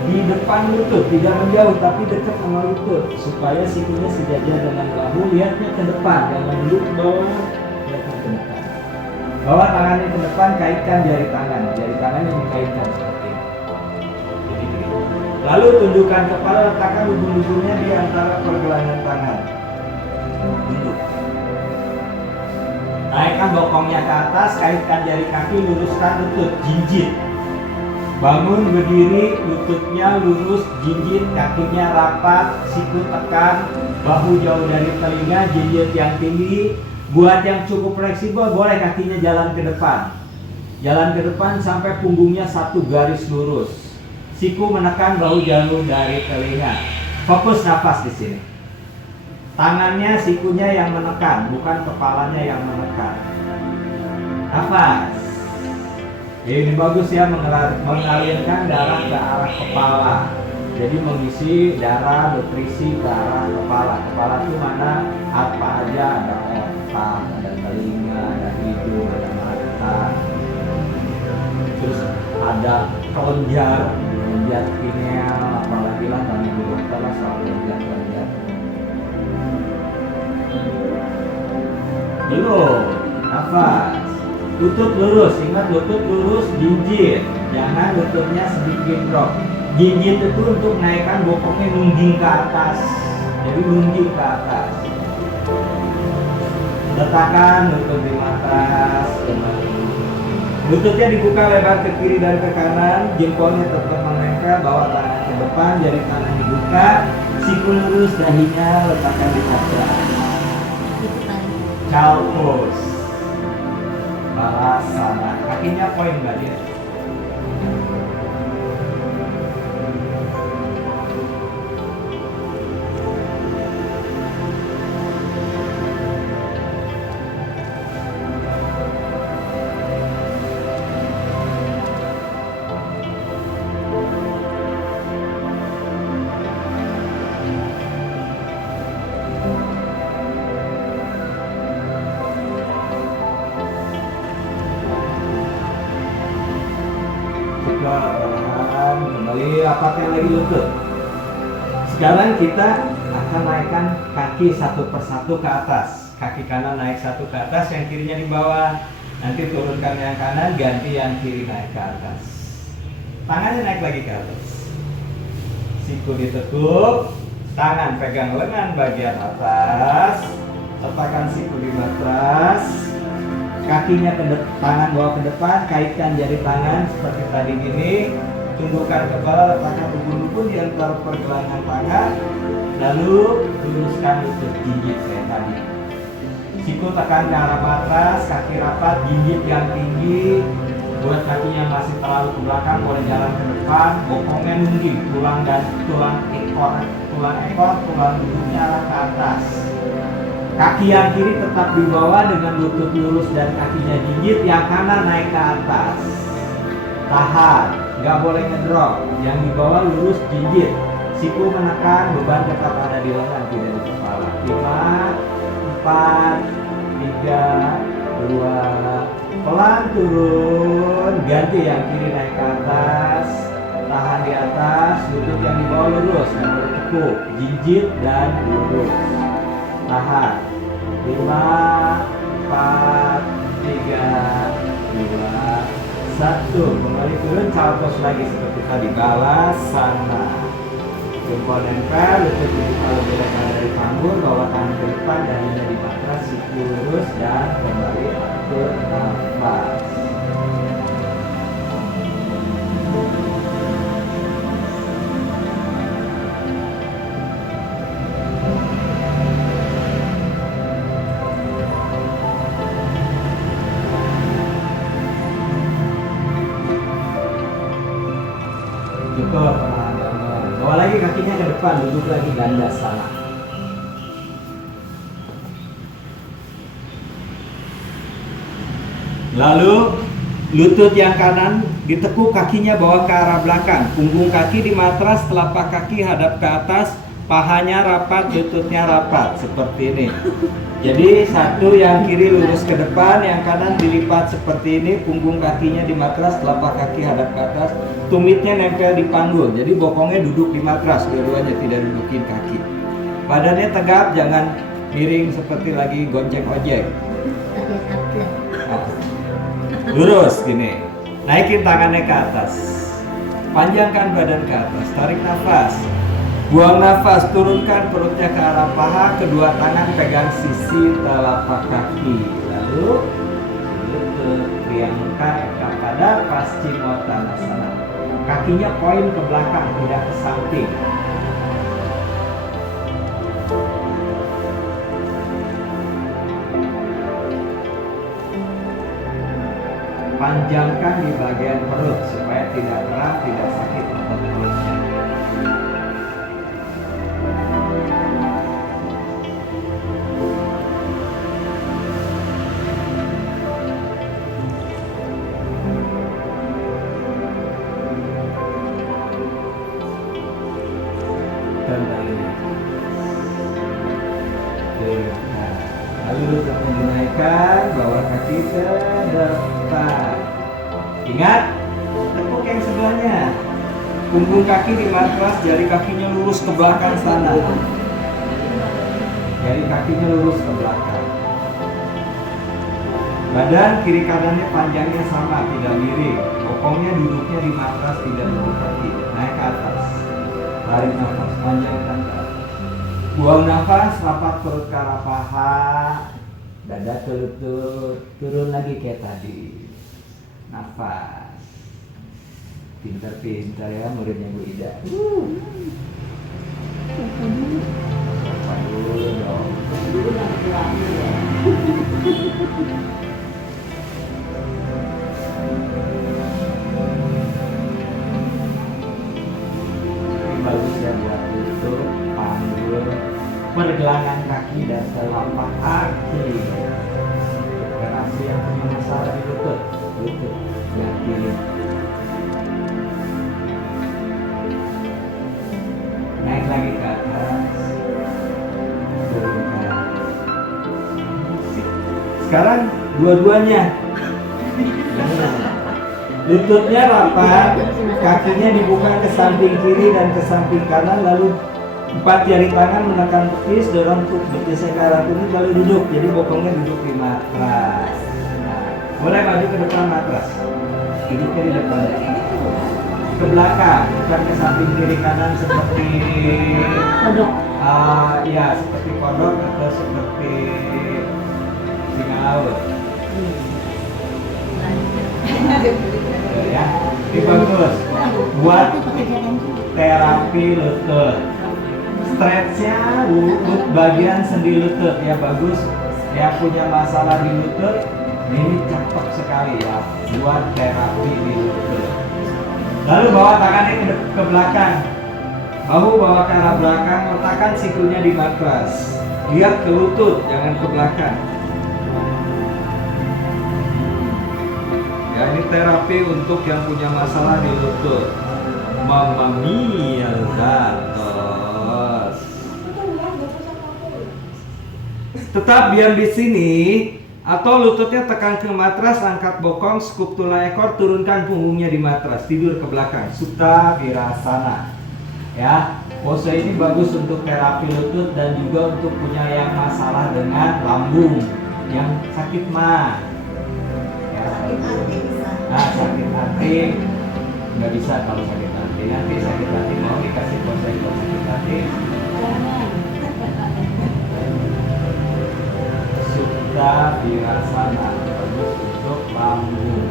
di depan lutut, tidak menjauh tapi dekat sama lutut supaya sikunya sejajar dengan bahu. Lihatnya ke depan, jangan duduk bawah, lihatnya ke depan. Bawa tangannya ke depan, kaitkan jari tangan yang dikaitkan seperti ini. Jadi gini. Lalu tundukkan kepala, letakkan lubung-lubungnya di antara pergelangan tangan. Duduk. Naikkan bokongnya ke atas, kaitkan jari kaki, luruskan lutut, jinjit. Bangun berdiri, lututnya lurus, jinjit, kakinya rapat, siku tekan, bahu jauh dari telinga, jinjit yang tinggi. Buat yang cukup fleksibel, boleh kakinya jalan ke depan. Jalan ke depan sampai punggungnya satu garis lurus. Siku menekan bahu jauh dari telinga. Fokus nafas di sini. Tangannya, sikunya yang menekan, bukan kepalanya yang menekan. Nafas. Ini bagus ya, mengalirkan darah ke arah kepala. Jadi mengisi darah, nutrisi ke arah kepala. Kepala itu mana? Apa aja, ada otak, ada telinga, ada hidung, ada mata. Terus ada kelenjar pineal, apalagi lah tadi di dokter lah soal kelenjar. Dulu, nafas. Lutut lurus, ingat lutut lurus, jinjit. Jangan lututnya sedikit drop. Jinjit itu untuk naikkan bokongnya nungging ke atas. Jadi nungging ke atas. Letakkan lutut di atas. Lututnya dibuka lebar ke kiri dan ke kanan. Jempolnya tetap menempel, bawa tangan ke depan, jari kanan dibuka. Siku lurus, dahinya letakkan di atas. Child pose. Balasana, kakinya poin nggak dia? Kembali rapatkan lagi lutut. Sekarang kita akan naikkan kaki satu persatu ke atas. Kaki kanan naik satu ke atas, yang kirinya di bawah. Nanti turunkan yang kanan, ganti yang kiri naik ke atas. Tangannya naik lagi ke atas. Siku ditekuk, tangan pegang lengan bagian atas. Letakkan siku di batas. Kakinya tangan bawa ke depan, kaitkan jari tangan seperti tadi gini. Tundukkan kepala, letakkan lubung-lubung di antara pergelangan tangan. Lalu luruskan lutut, jinjit kayak tadi. Siku tekan ke arah batas, kaki rapat, jinjit yang tinggi. Buat kakinya masih terlalu ke belakang, boleh jalan ke depan. Bokongnya nungging, tulang ekor, tulang duduknya arah ke atas. Kaki yang kiri tetap di bawah dengan lutut lurus dan kakinya jinjit, yang kanan naik ke atas. Tahan, nggak boleh ngedrop. Yang di bawah lurus jinjit. Siku menekan, beban tetap ada di lengan, tidak di kepala. 5, 4, 4, 3, 2, pelan turun, ganti yang kiri naik ke atas, tahan di atas, lutut yang di bawah lurus, nggak boleh tekuk, jinjit dan lurus, tahan, 5, 4, 3, 2, 1, kembali turun, calpos lagi seperti tadi, balasana. Jempol nempel, lutut dibuka lebih lebar dari panggul, bawa tangan ke depan, dahinya di matras, siku lurus dan kembali atur nafas. Cukup, bawa lagi kakinya ke depan, duduk lagi dandasana. Lalu lutut yang kanan ditekuk, kakinya bawa ke arah belakang, punggung kaki di matras, telapak kaki hadap ke atas, pahanya rapat, lututnya rapat, seperti ini. Jadi satu yang kiri lurus ke depan, yang kanan dilipat seperti ini, punggung kakinya di matras, telapak kaki hadap ke atas, tumitnya nempel di panggul. Jadi bokongnya duduk di matras, dua-duanya tidak dudukin kaki. Badannya tegap, jangan miring seperti lagi gonceng ojek. Lurus gini, naikin tangannya ke atas, panjangkan badan ke atas, tarik nafas, buang nafas, turunkan perutnya ke arah paha, kedua tangan pegang sisi telapak kaki, lalu lutut riang muka pada Paschimottanasana, kakinya poin ke belakang, tidak ke samping. Panjangkan di bagian perut supaya tidak berat, tidak sakit otot perutnya. Kembali. Lalu lutut dinaikkan, bawa kaki ke depan. Ingat, tekuk yang sebelahnya. Punggung kaki di matras, jari kakinya lurus ke belakang sana. Jari kakinya lurus ke belakang. Badan kiri kanannya panjangnya sama, tidak miring. Bokongnya duduknya di matras, tidak duduk kaki. Naik ke atas. Tarik nafas, panjangkan ke atas. Buang nafas, rapat perut ke arah paha. Dada ke lutut, turun lagi kayak tadi. Nafas. Pintar-pintar ya muridnya Bu Ida. Apa dulu dong. Ini bagus ya buat lutut, panggul, pergelangan kaki dan telapak kaki. Generasi yang punya masalah di lutut yang kiri. Naik lagi ke atas, turunkan. Sekarang dua-duanya, lututnya rapat, kakinya dibuka ke samping kiri dan ke samping kanan, lalu 4 jari tangan menekan betis, dorong betisnya ke arah kuning, lalu duduk. Jadi bokongnya duduk di matras. Nah, mulai maju ke depan matras, duduknya di depan. Ke belakang, bukan ke samping kiri kanan seperti Kodok. Ya seperti kodok atau seperti singa laut. Ya, ini bagus buat terapi lutut. Stretchnya bagian sendi lutut ya, bagus. Yang punya masalah di lutut ini cakep sekali ya buat terapi di lutut. Lalu bawa tangannya ke belakang, bahu bawa ke arah belakang, letakkan sikunya di matras. Lihat ke lutut, jangan ke belakang. Ya, ini terapi untuk yang punya masalah di lutut. Mamma mia, Zatos. Tetap diam di sini atau lututnya tekan ke matras, angkat bokong, skup tulang ekor, turunkan punggungnya di matras, tidur ke belakang. Supta Virasana. Ya, pose ini bagus untuk terapi lutut dan juga untuk punya yang masalah dengan lambung, yang sakit mah. Ya, Sakit hati bisa. nah, sakit hati nggak bisa kalau sakit hati. Nanti sakit hati mau dikasih pose untuk sakit hati. Jangan. Supta Virasana bagus untuk lambung.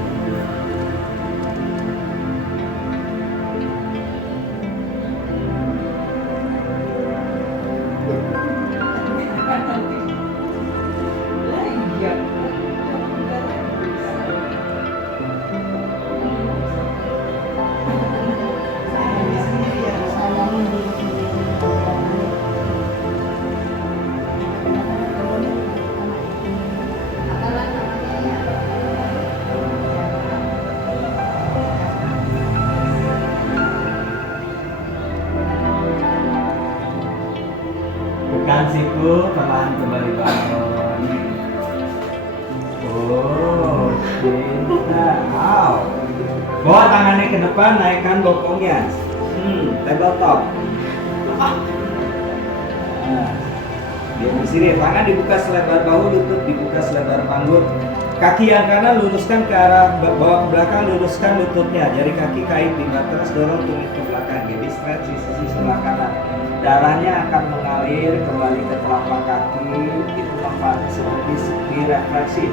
Lah iya. Sayangin diri sendiri. Tekan siku, perlahan kembali bangun. Oh, cinta. Wow. Bawa tangannya ke depan, naikkan bokongnya. Tabletop. Nah, di sini tangan dibuka selebar bahu, lutut dibuka selebar panggul. Kaki yang kanan luruskan ke arah bawah ke belakang, luruskan lututnya. Jari kaki kait di matras, dorong tumit ke belakang. Jadi stretch di sisi sebelah kanan. Darahnya akan mengalir kembali ke telapak kaki. Itu manfaatnya seperti refleksi.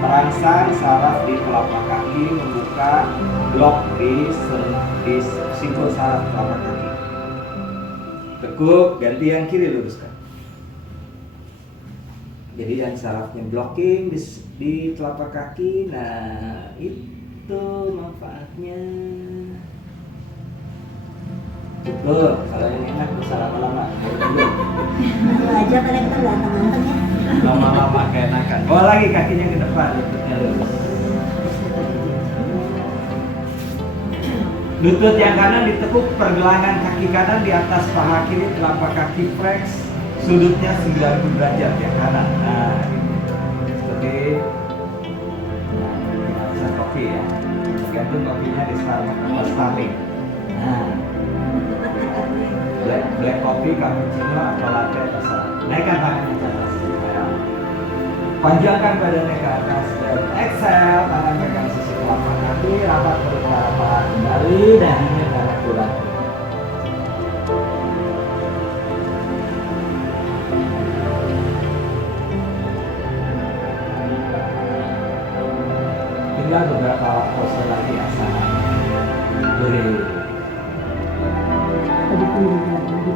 Merangsang saraf di telapak kaki, membuka blok di simpul saraf telapak kaki. Tekuk, ganti yang kiri, luruskan. Jadi yang sarafnya blocking di telapak kaki. Nah, itu manfaatnya. Betul, kalau yang enak bisa lama-lama. Itu aja kadang kita ganteng-ganteng ya. Lama-lama keenakan. Bawa lagi kakinya ke depan, lututnya lurus. Lutut yang kanan ditekuk, pergelangan kaki kanan di atas paha kiri, telapak kaki flex, sudutnya 90 derajat yang kanan. Nah, gitu. Seperti bisa kopi ya. Tergantung kopinya di Starbucks atau Starling. Nah, black coffee, cappuccino atau latte terserah. Naikkan tangannya ke atas. Ya. Panjangkan badannya ke atas dan exhale, tangan pegang sisi telapak kaki, rapat perut ke arah paha kembali, dahinya ke arah tulang. Tinggal beberapa pose lagi asana. Boleh. Tadi pun dibilang lagi.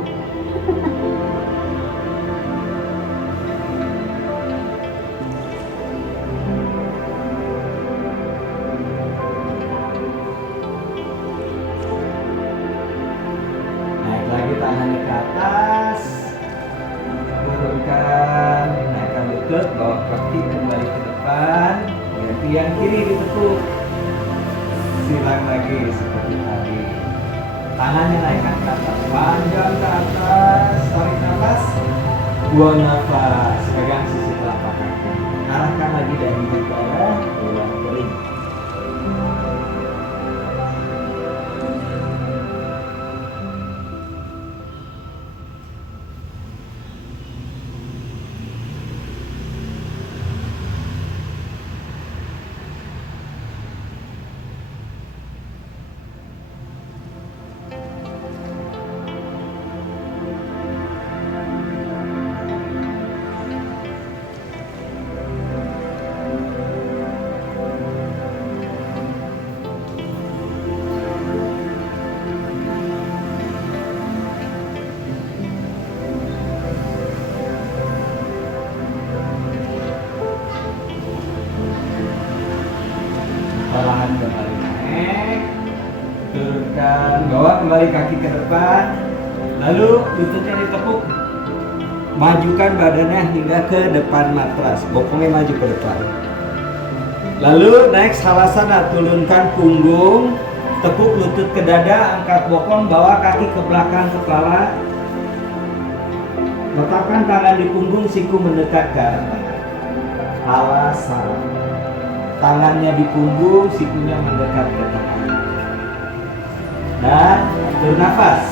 Naik lagi tangannya ke atas, turunkan, naikkan lutut, bawa kaki kembali ke depan, ganti yang kiri ditekuk, silang lagi seperti tadi. Tangannya naikkan ke atas, panjang ke atas, tarik nafas, buang nafas, pegang sisi telapak kaki, arahkan lagi dahinya ke arah tulang kering. Perlahan kembali naik, turunkan, bawa kembali kaki ke depan, lalu lututnya ditekuk, majukan badannya hingga ke depan matras, bokongnya maju ke depan. Lalu next halasana, turunkan punggung, tekuk lutut ke dada, angkat bokong, bawa kaki ke belakang kepala, Letakkan tangan di punggung, siku mendekat ke arah tengah. Halasana. Tangannya di punggung, sikunya mendekat ke tengah. Dan bernafas.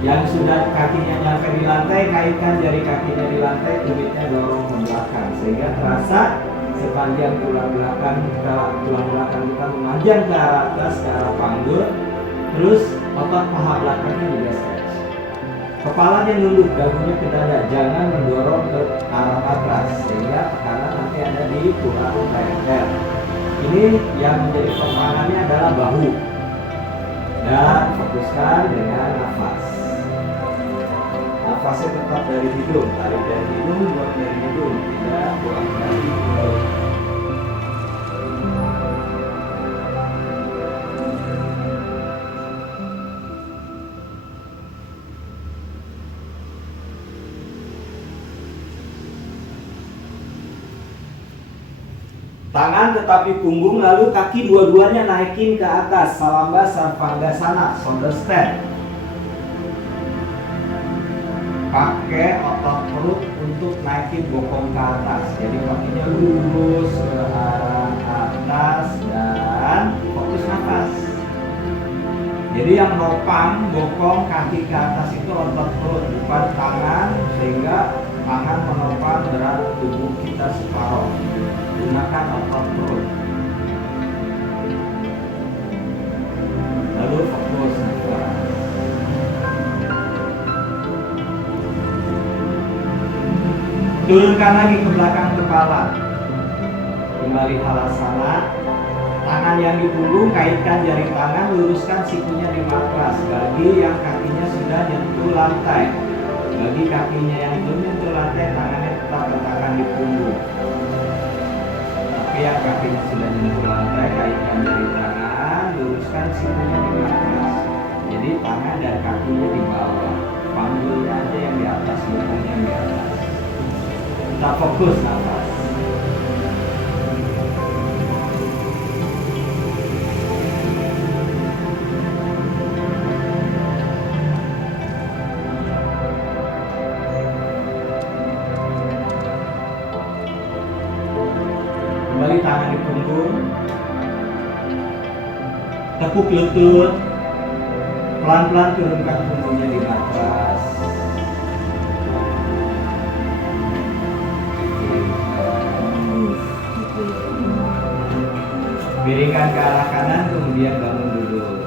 Yang sudah kakinya nyampe di lantai, kaitkan jari kakinya di lantai, tumitnya dorong ke belakang sehingga terasa sepanjang tulang belakang kita memanjang ke arah atas, ke arah panggul. Terus otot paha belakangnya juga stretch. Kepalanya nunduk, dagunya ke dada, jangan mendorong ke arah atas sehingga tekanan nanti ada di tulang leher. Ini yang menjadi permainannya adalah bahu. Dan fokuskan dengan nafas. Nafasnya tetap dari hidung, tarik dari hidung, buang dari hidung, tidak buang dari mulut. Tangan tetap di punggung, lalu kaki dua-duanya naikin ke atas, Salamba Sarvangasana, shoulder stand. Pakai otot perut untuk naikin bokong ke atas. Jadi kakinya lurus ke arah atas dan fokus nafas. Jadi yang nopang bokong kaki ke atas itu otot perut, bukan tangan, sehingga tangan menopang berat tubuh kita separuh. Gunakan otot perut. Lalu fokus nafas. Turunkan lagi ke belakang kepala. Kembali halasana. Tangan yang di punggung, kaitkan jari tangan, luruskan sikunya di matras. Bagi yang kakinya sudah nyentuh lantai. Bagi kakinya yang belum nyentuh lantai, tangannya tetap letakkan di punggung. Tapi yang kakinya sudah nyentuh lantai, kaitkan jari tangan, luruskan sikunya di matras. Jadi tangan dan kakinya di bawah. Panggulnya aja yang di atas, bokongnya yang di atas. Kita fokus nafas. Kembali tangan di punggung. Tekuk lutut. Pelan-pelan turunkan punggungnya di matras. Miringkan ke arah kanan, kemudian bangun duduk.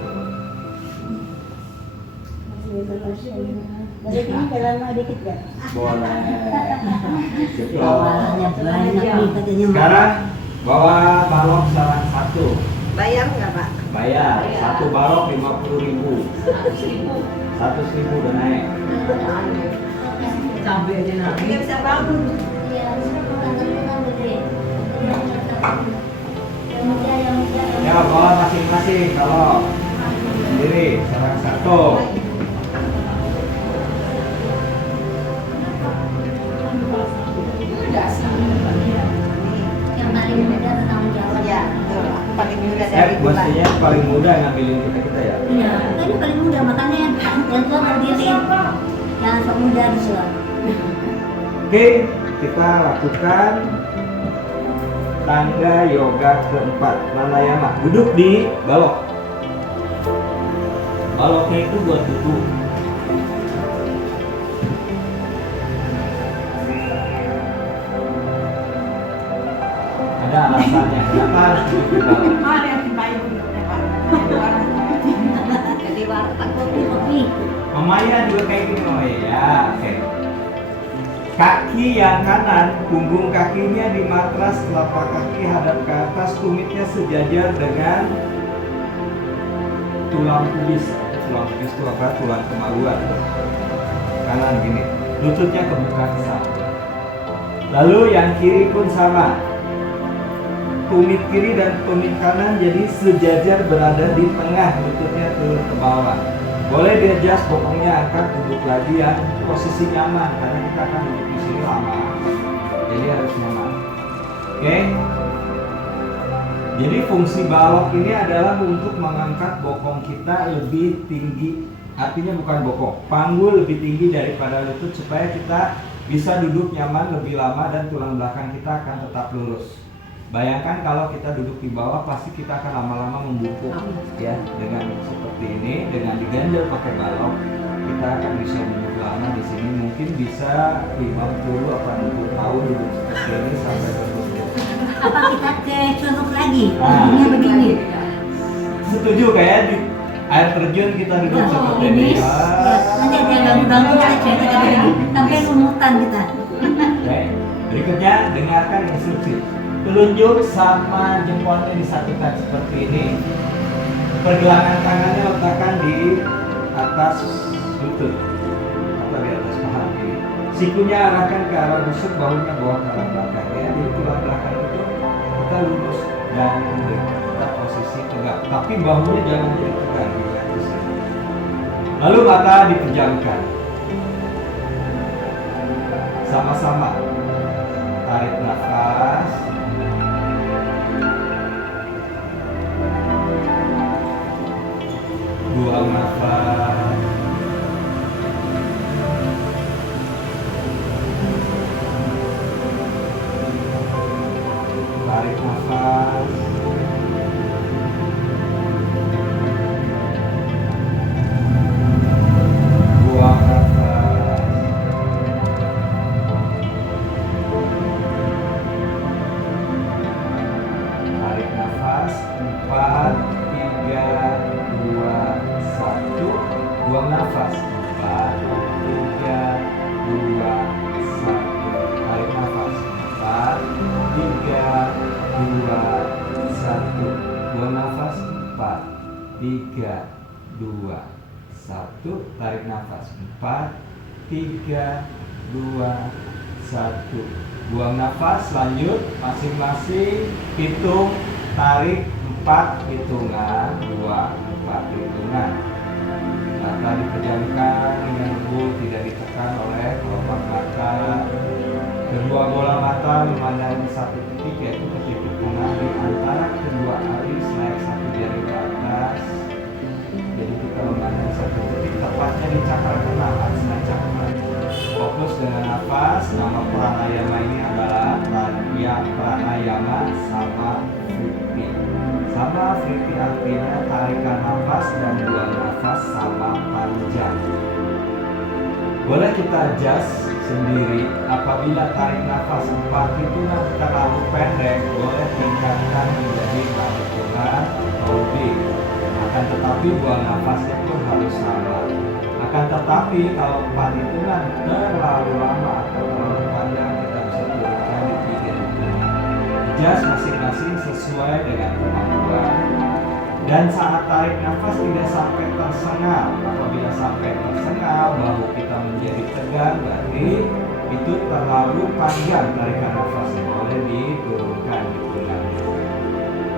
Dari sini ke lama dikit ya? Boleh. Awalnya banyak nih katanya. Sekarang bawa balok saran satu. Bayar nggak Pak? Bayar. Satu balok 50.000. 100.000 udah naik. Cabai aja nanti. Nggak bisa bangun. Iya, kan gede. Ya bawa masing-masing. Kalau sendiri saran satu. Yang paling mudah bertanggung jawab. Ya, betul. Paling mudah dari bulan. Mestinya paling mudah ngambilin kita ya. Iya, kan ini paling mudah, makanya yang tua berdiri. Yang sok muda gitu. Oke, kita lakukan tangga yoga keempat, pranayama. Duduk di balok. Baloknya itu buat duduk. Ada alasannya kenapa harus duduk di balok. Ada yang dibayar dulu deh Pak. Jadi warteg. Kopi. Mamaya juga kayak gini Mamaya. Oke. Kaki yang kanan, punggung kakinya di matras, telapak kaki hadap ke atas, tumitnya sejajar dengan tulang pubis. Tulang pubis itu apa? Tulang kemaluan. Kanan gini, lututnya kebuka ke sana. Lalu yang kiri pun sama. Tumit kiri dan tumit kanan jadi sejajar berada di tengah, lututnya turun ke bawah. Boleh di-adjust bokongnya, angkat, duduk lagi yang posisi nyaman karena kita akan duduk di sini lama. Jadi harus nyaman. Oke. Jadi fungsi balok ini adalah untuk mengangkat bokong kita lebih tinggi artinya bukan bokong. Panggul lebih tinggi daripada lutut supaya kita bisa duduk nyaman lebih lama dan tulang belakang kita akan tetap lurus. Bayangkan kalau kita duduk di bawah, pasti kita akan lama-lama membungkuk ya. Dengan seperti ini, dengan diganjel pakai balok, kita akan bisa duduk lama di sini. Mungkin bisa 50 atau 60 tahun duduk seperti ini sampai berbungkuk. Apa kita ke curug lagi? Nah. Ini begini. Setuju kayak di air terjun kita duduk seperti ini. Ini nanti ada bangun-bangun aja kita begini sampai lumutan kita. Oke. Berikutnya dengarkan instruksi. Telunjuk sama jempolnya disatukan seperti ini. Pergelangan tangannya letakkan di atas lutut atau di atas paha kiri. Sikunya arahkan ke arah rusuk, bahunya bawa ke arah belakang ya. Di tulang belakang itu kita lurus dan kita posisi tegak. Tapi bahunya jangan jadi tegak di atas sini. Lalu mata dipejamkan. Sama-sama tarik nafas. Buang nafas. Tarik nafas. Buang nafas. Tarik nafas. 4, 3, 2, 1. Buang nafas. 4, 3, 2, 1. Tarik nafas. 4, 3, 2, 1. Buang nafas. 4, 3, 2, 1. Tarik nafas. 4, 3, 2, 1. Buang nafas. Lanjut masing-masing hitung, tarik 4 hitungan, 2, 4 hitungan. Mata dipejamkan dengan lembut, tidak ditekan oleh kelopak mata. Kedua bola mata memandang satu titik, yaitu ke titik tengah di antara kedua alis, naik satu jari ke atas. Jadi kita memandang satu titik, tepatnya di cakra keenam, asna cakra. Fokus dengan nafas. Nama pranayama ini adalah pranayama sama Vritti. Sama Vritti artinya tarikan nafas dan buang nafas sama panjang. Boleh kita adjust sendiri. Apabila tarik nafas 4 hitungan terlalu pendek, boleh tingkatkan menjadi 4 hitungan atau lebih. Akan tetapi buang nafasnya pun harus sama. Akan tetapi kalau 4 hitungan terlalu lama atau terlalu panjang, kita bisa turunkan di 3 hitungan. Adjust masing-masing sesuai dengan kemampuan. Dan saat tarik nafas tidak sampai tersengal. Apabila sampai tersengal, bahu kita menjadi tegang, berarti itu terlalu panjang tarikan nafasnya. Boleh diturunkan hitungannya.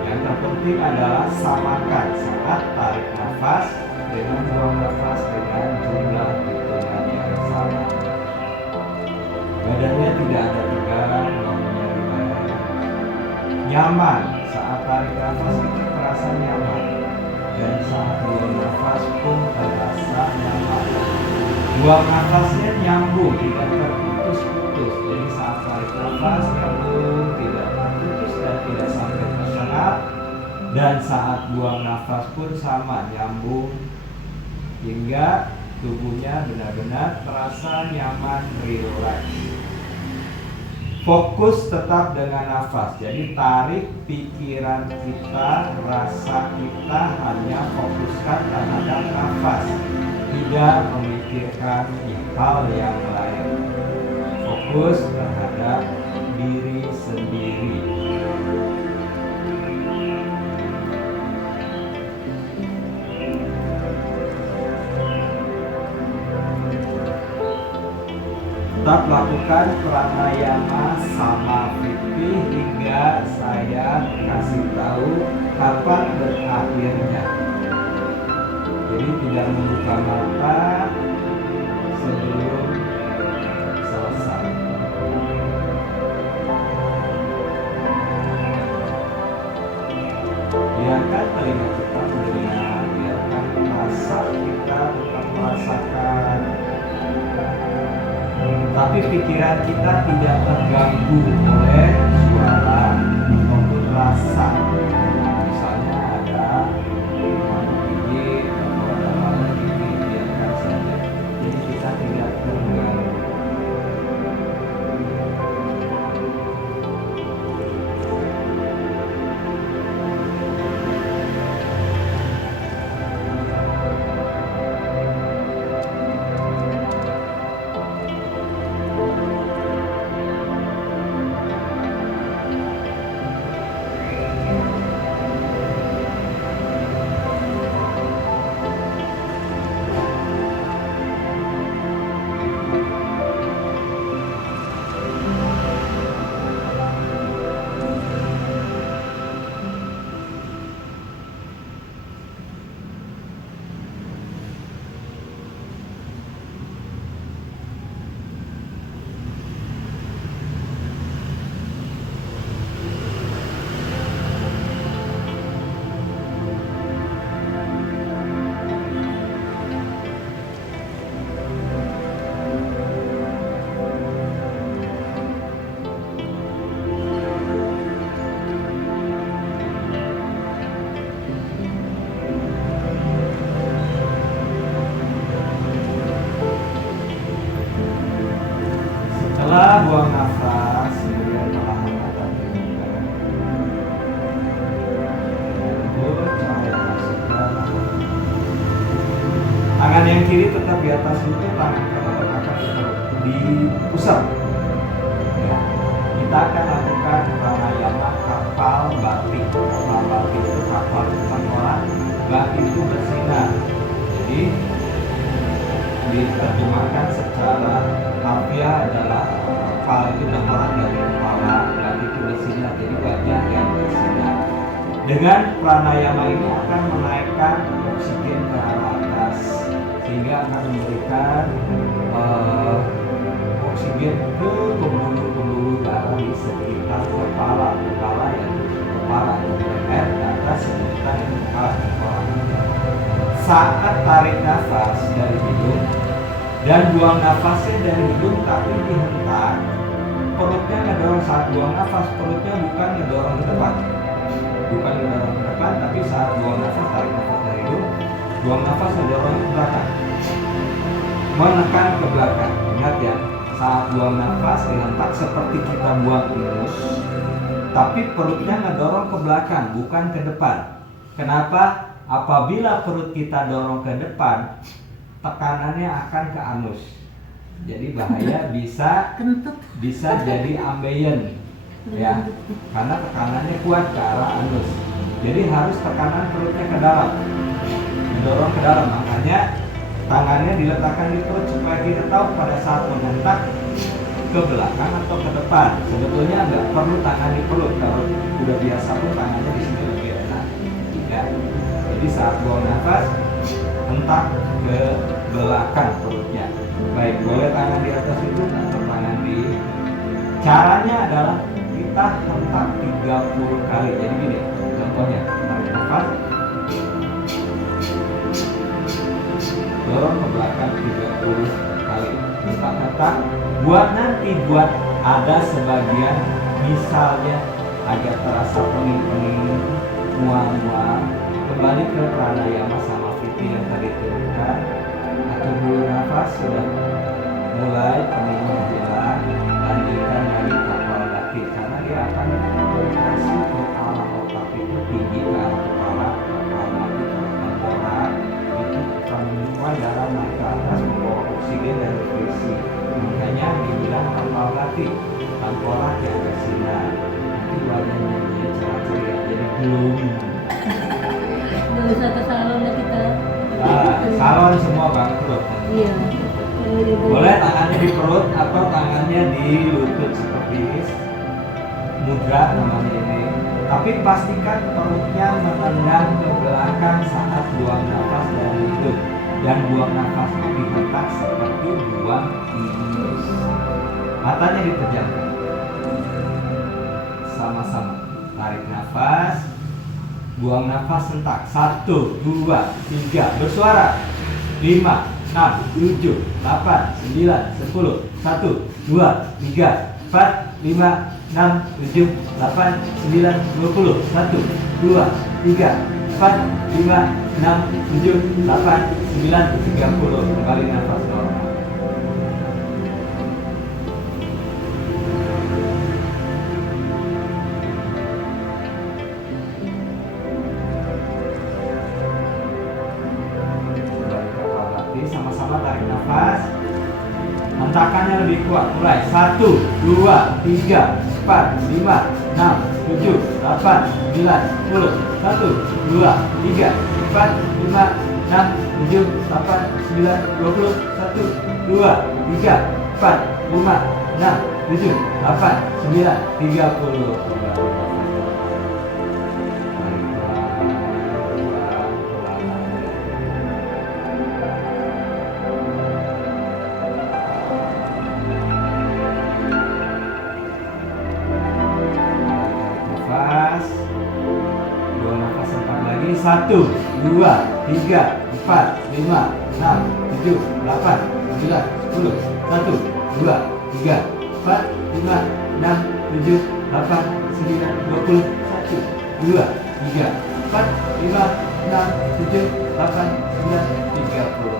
Yang terpenting adalah samakan saat tarik nafas dengan buang nafas dengan jumlah hitungan yang sama. Badannya tidak ada tegang, bahunya rileks. Nyaman saat tarik nafas itu terasa nyaman, dan saat buang nafas pun terasa nyaman. Buang nafasnya nyambung, tidak terputus-putus. Jadi saat tarik nafas nyambung, tidak terputus dan tidak sampai tersengal. Dan saat buang nafas pun sama, nyambung hingga tubuhnya benar-benar terasa nyaman, rileks. Fokus tetap dengan nafas. Jadi tarik pikiran kita, rasa kita hanya fokuskan terhadap nafas, tidak memikirkan hal yang lain. Fokus terhadap diri sendiri. Tetap lakukan pranayama sama Vritti hingga saya kasih tahu kapan berakhirnya. Jadi tidak membuka mata sebelum selesai. Biarkan telinga kita mendengar, biarkan mata terasa, kita tetap merasakan, tapi pikiran kita tidak terganggu oleh suara maupun rasa. Misalnya ada gigi atau ada mana gigi, biarkan saja. Jadi kita tidak terganggu. Setelah buang nafas, kemudian perlahan angkat pinggang. Cahaya masukkan. Tangan yang kiri tetap di atas lutut, tangan kanan akan dipusat. Ya. Kita akan lakukan pranayama kapal batik. Kapal batik itu kapal tengkorak, batik itu bersinar. Jadi diterjemahkan secara harfiah adalah kapal itu tengkorak dari kepala, batik itu bersinar, jadi bagian yang bersinar. Dengan pranayama ini akan menaikkan oksigen ke arah atas, sehingga akan memberikan oksigen ke pembuluh-pembuluh darah di sekitar kepala yang kepala leher ke atas sekitar kepala tengkorak. Saat tarik nafas dari hidung dan buang nafasnya dari hidung tapi dihentak, perutnya ngedorong. Saat buang nafas perutnya bukan ngedorong ke depan, tapi saat buang nafas, tarik nafas dari hidung, buang nafas ngedorong ke belakang, menekan ke belakang. Ingat ya, saat buang nafas dihentak seperti kita buang ingus, tapi perutnya ngedorong ke belakang bukan ke depan. Kenapa? Apabila perut kita dorong ke depan, tekanannya akan ke anus. Jadi bahaya, bisa jadi ambeien, ya, karena tekanannya kuat ke arah anus. Jadi harus tekanan perutnya ke dalam, mendorong ke dalam. Makanya tangannya diletakkan di perut supaya kita tahu pada saat menghentak ke belakang atau ke depan. Sebetulnya nggak perlu tangan di perut, kalau udah biasa pun tangannya di sini lebih enak, ya. Jadi saat buang nafas, hentak ke belakang perutnya. Baik, boleh tangan di atas itu atau tangan di. Caranya adalah kita hentak 30 kali. Jadi gini, contohnya tarik nafas, dorong ke belakang 30 kali. Kita hentak. Buat ada sebagian misalnya agak terasa pening-pening, mual-mual, kembali ke pranayama sama Viti yang tadi turunkan. Atur dulu nafas, sudah mulai peningnya hilang, lanjutkan lagi kapal batik karena dia akan berpresi ke arah otak itu tinggi ke arah kepala, kapal batik ke tengkorak itu akan menyuplai darah naik ke atas, membawa oksigen dan nutrisi. Makanya dibilang kapal batik, tengkorak yang bersinar. Nanti wajahnya jadi cerah-ceria, jadi belum. Nggak usah ke salon lah kita. Salon semua bangkrut. Iya. Boleh tangannya di perut atau tangannya di lutut seperti ini, mudra namanya ini. Tapi pastikan perutnya menendang ke belakang saat buang nafas dari hidung, dan buang nafasnya dihentak seperti buang ingus. Matanya dipejamkan. Sama-sama tarik nafas, Buang nafas serentak. 1, 2, 3. Bersuara. 5, 6, 7, 8, 9, 10. 1, 2, 3, 4, 5, 6, 7, 8, 9, 20. 1, 2, 3, 4, 5, 6, 7, 8, 9, 30. Kembali nafas normal. Sama-sama tarik nafas. Hentakannya lebih kuat. Mulai. 1, 2, 3, 4, 5, 6, 7, 8, 9, 10. 1, 2, 3, 4, 5, 6, 7, 8, 9, 20. 1, 2, 3, 4, 5, 6, 7, 8, 9, 30. Buang nafas 4 lagi. 1, 2, 3, 4, 5, 6, 7, 8, 9, 10. 1, 2, 3, 4, 5, 6, 7, 8, 9, 20. 1, 2, 3, 4, 5, 6, 7, 8, 9, 30.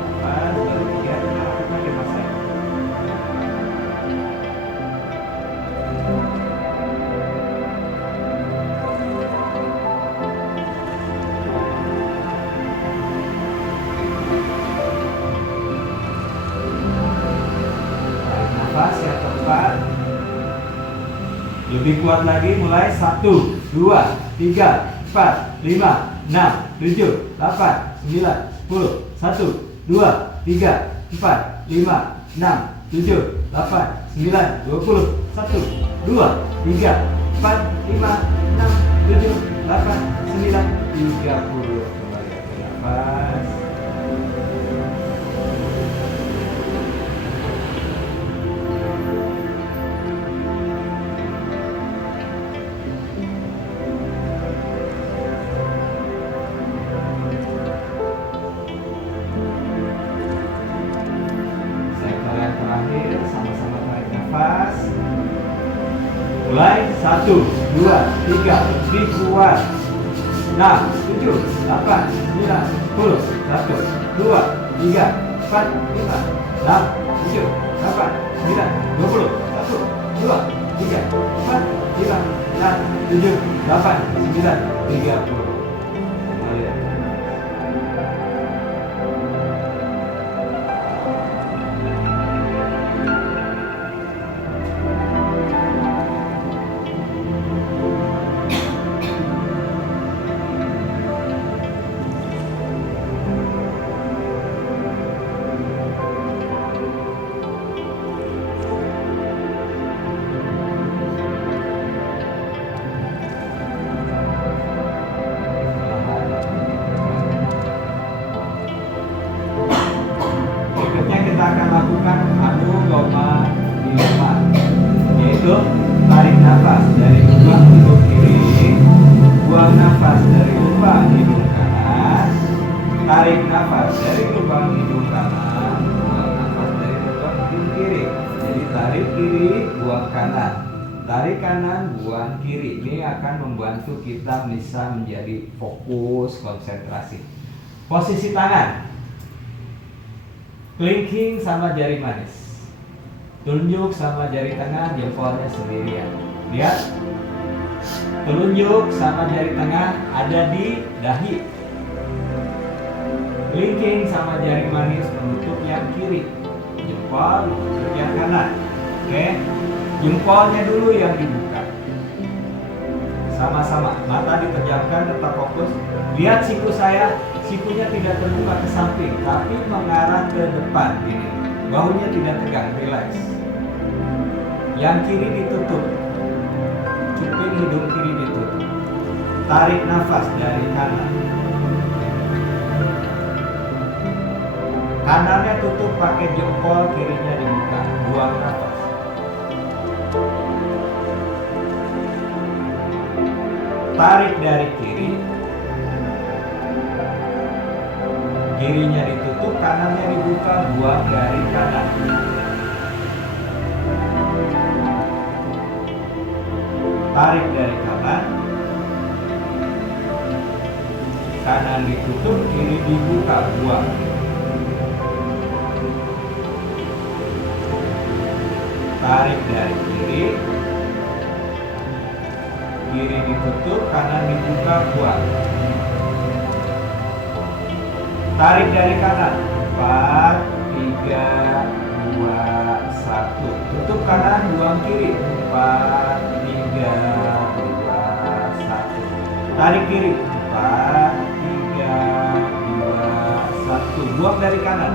Nafas baru 3. Kita lakukan di masa ini. Yang keempat, lebih kuat lagi. Mulai. 1, 2, 3, 4, 5, 6, 7, 8, 9, 10. 1, 2, 3, 4, 5, 6, 7, 8, 9, 20. 1, 2, 3, 4, 5, 6, 7, 8, 9, 30. Kembali ke nafas. Sama-sama tarik nafas. Mulai. 1, 2, 3. Lebih kuat. 6, 7, 8, 9, 10. 1, 2, 3, 4, 5, 6, 7, 8, 9, 20. 1, 2, 3, 4, 5, 6, 7, 8, 9, 30. Kembali. Kita akan lakukan Anuloma Viloma, yaitu tarik nafas dari lubang hidung kiri, buang nafas dari lubang hidung kanan, tarik nafas dari lubang hidung kanan, buang nafas dari lubang hidung kiri. Jadi tarik kiri, buang kanan, tarik kanan, buang kiri. Ini akan membantu kita bisa menjadi fokus, konsentrasi. Posisi tangan kelingking sama jari manis, telunjuk sama jari tengah, jempolnya sendirian. Lihat, telunjuk sama jari tengah ada di dahi, kelingking sama jari manis menutup yang kiri, jempol menutup yang kanan. Oke, jempolnya dulu yang dibuka. Sama-sama, mata dipejamkan, tetap fokus. Lihat siku saya. Sikunya tidak terbuka ke samping, tapi mengarah ke depan. Gini, bahunya tidak tegang, relax. Yang kiri ditutup, cuping hidung kiri ditutup. Tarik nafas dari kanan. Kanannya tutup pakai jempol, kirinya dibuka. Buang nafas. tarik dari kiri. Kirinya ditutup, kanannya dibuka, buang dari kanan. Tarik dari kanan. Kanan ditutup, kiri dibuka, buang. Tarik dari kiri. Kiri ditutup, kanan dibuka, buang. Tarik dari kanan. 4, 3, 2, 1. Tutup kanan, buang kiri. 4, 3, 2, 1. Tarik kiri. 4, 3, 2, 1. Buang dari kanan.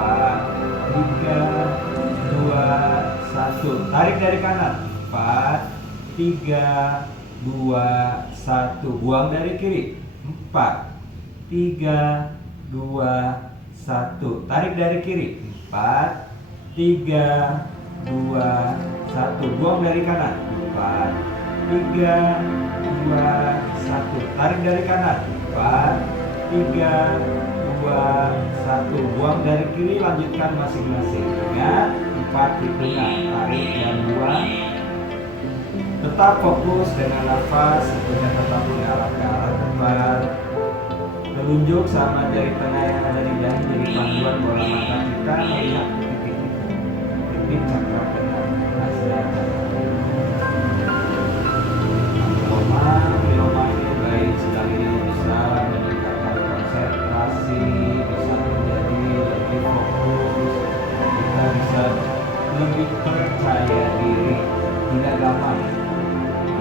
4, 3, 2, 1. Tarik dari kanan. 4, 3, 2, 1. Buang dari kiri. 4, 3, 2, 1. Tarik dari kiri. 4, 3, 2, 1. Buang dari kanan. 4, 3, 2, 1. Tarik dari kanan. 4, 3, 2, 1. Buang dari kiri, lanjutkan masing-masing. Ingat, 4 hitungan. Tarik dan buang. Tetap fokus dengan nafas, tentunya tetap mengarah ke arah depan. Telunjuk sama jari tengah yang ada di dahi jadi panduan bola mata kita melihat titik cakra dengan nasihat cakra. Miloma ini baik sekali bisa meningkatkan konsentrasi, bisa menjadi lebih fokus, kita bisa lebih percaya diri, tidak gampang,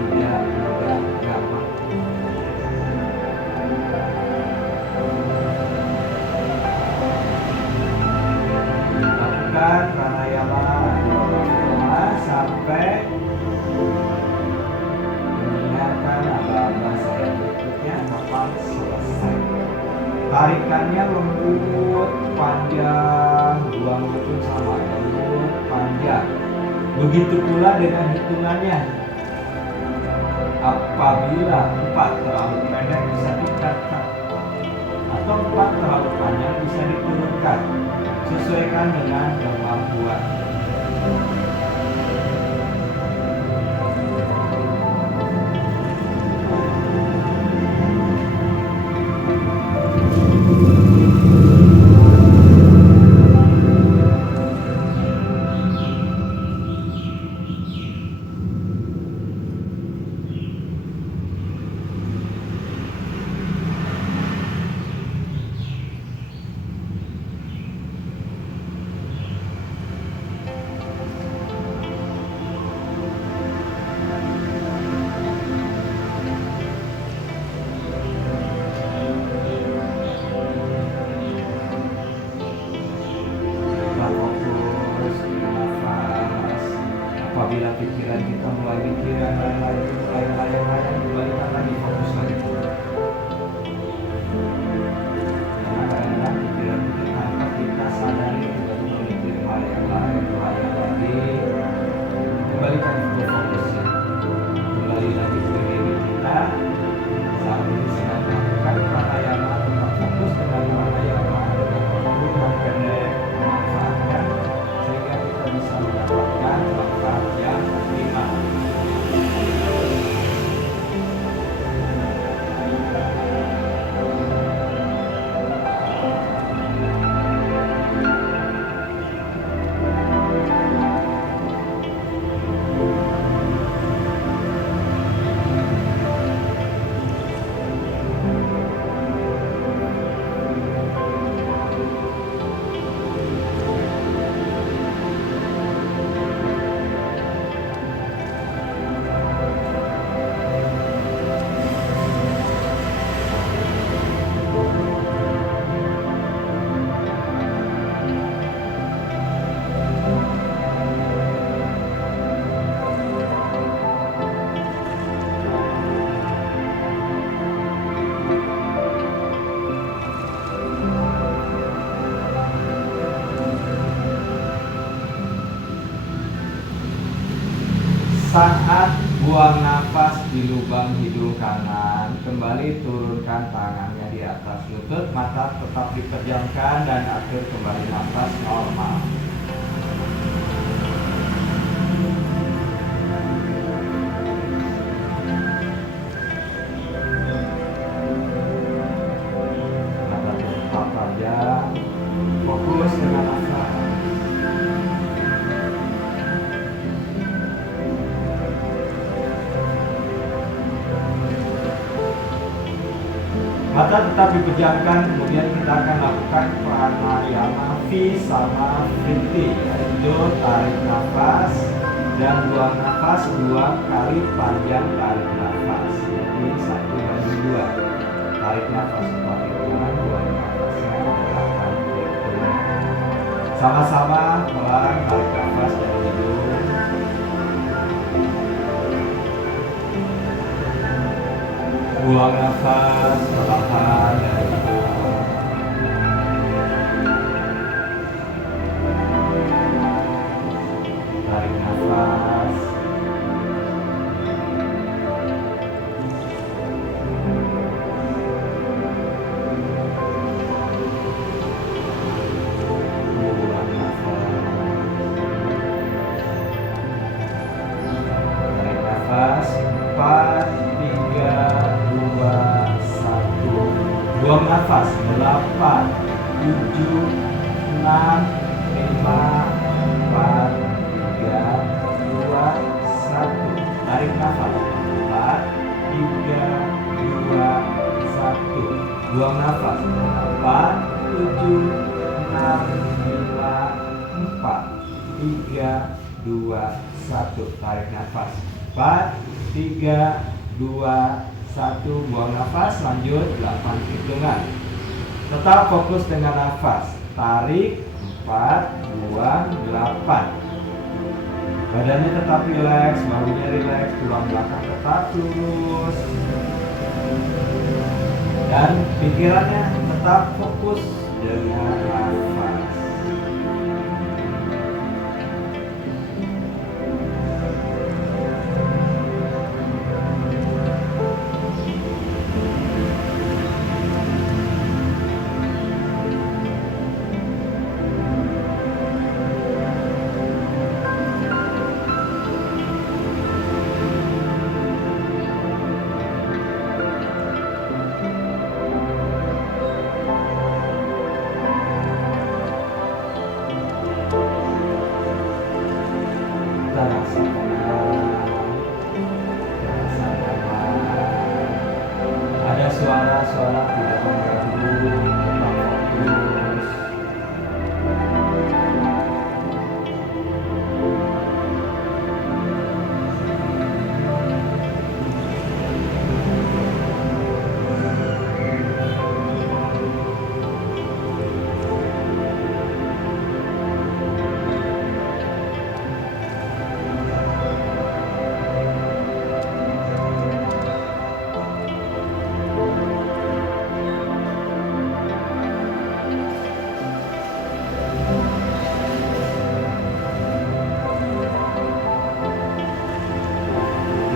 tidak mudah gampang. Lakukan pranayama sampai mendengarkan aba-aba saya berikutnya kapan selesai. Tarikannya lembut, panjang, buang betul sama lembut, panjang. Begitu pula dengan hitungannya. Apabila 4 terlalu pendek bisa ditingkatkan, atau 4 terlalu panjang bisa diturunkan. Sesuaikan dengan kemampuan. Apabila pikiran kita mulai mikir yang lain-lain, kembalikan lagi, fokus lagi. Karena kadang-kadang pikiran kita tanpa kita sadari tiba-tiba mikir hal yang lain lagi. Kembalikan ke fokusnya. Kembali lagi ke diri kita. Saat ini sedang melakukan pranayama, tetap fokus dengan pranayama dengan waktu yang pendek, memanfaatkan sehingga kita bisa mendapatkan manfaat yang optimal. Saat buang nafas di lubang hidung kanan, kembali, turunkan tangannya di atas lutut, mata tetap dipejamkan dan atur kembali nafas normal. Mata tetap pejam, fokus dengan nafas. Mata tetap dipejamkan, kemudian kita akan lakukan pranayama Visamadhriti, yaitu tarik nafas dan buang nafas 2 kali panjang tarik nafas. Jadi 1/2. Tarik nafas 4 hitungan, buang nafasnya 8 hitungan. Sama-sama pelan tarik nafas dari hidung. Buang nafas perlahan dari hidung. Tarik nafas. Buang nafas. Tarik nafas. 4, 3, 2, 1. Buang nafas. 8, 7, 6, 5, 4, 3, 2, 1. Tarik nafas. 4, 3, 2, 1. Buang nafas. 8, 7, 6, 5, 4, 3, 2, 1. Tarik nafas. 4, 3, 2, 1. Buang nafas. Lanjut 8 hitungan. Tetap fokus dengan nafas. Tarik 4, buang 8. Badannya tetap rileks, bahunya rileks, tulang belakang tetap lurus. Dan pikirannya tetap fokus dengan nafas. Kita rasakan ada suara-suara tidak mengganggu, tetap fokus.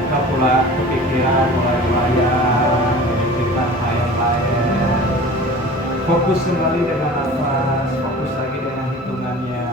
Kita pula kepikiran mulai melayang, memikirkan hal yang lain. Fokus kembali dengan nafas, fokus lagi dengan hitungannya.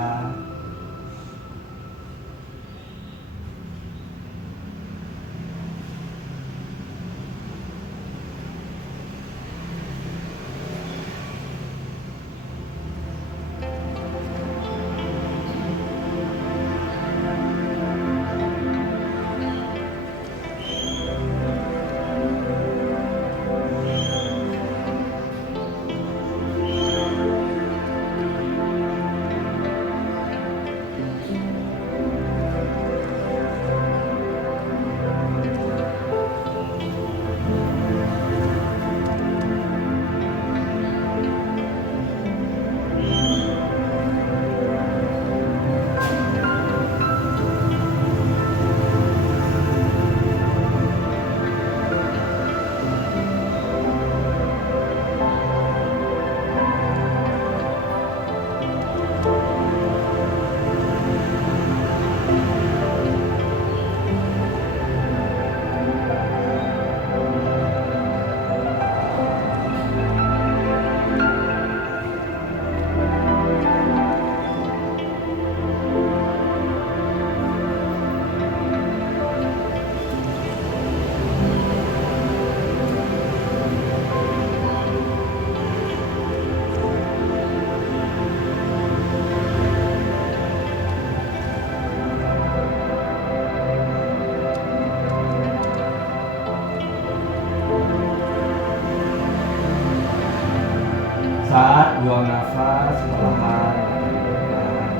Saat buang nafas perlahan diberikan.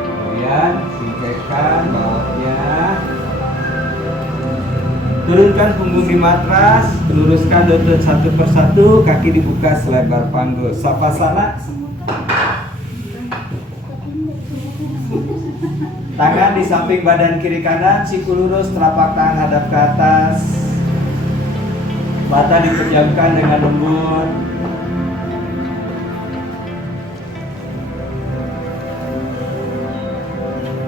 Kemudian singkirkan bautnya. Turunkan punggung di matras, luruskan lutut satu persatu, kaki dibuka selebar panggul. Savasana. Tangan di samping badan kiri kanan, siku lurus, telapak tangan hadap ke atas. Mata dipejamkan dengan lembut.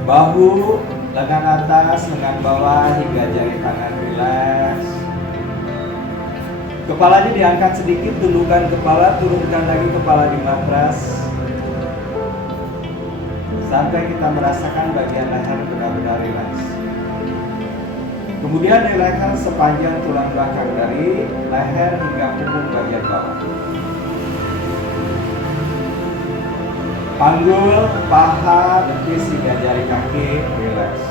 Bahu, lengan atas, lengan bawah hingga jari tangan rileks. Kepalanya diangkat sedikit, tundukkan kepala, turunkan lagi kepala di matras. Sampai kita merasakan bagian leher benar-benar rileks. Kemudian rilekskan sepanjang tulang belakang dari leher hingga punggung bagian bawah. Panggul, paha, betis hingga jari kaki rileks.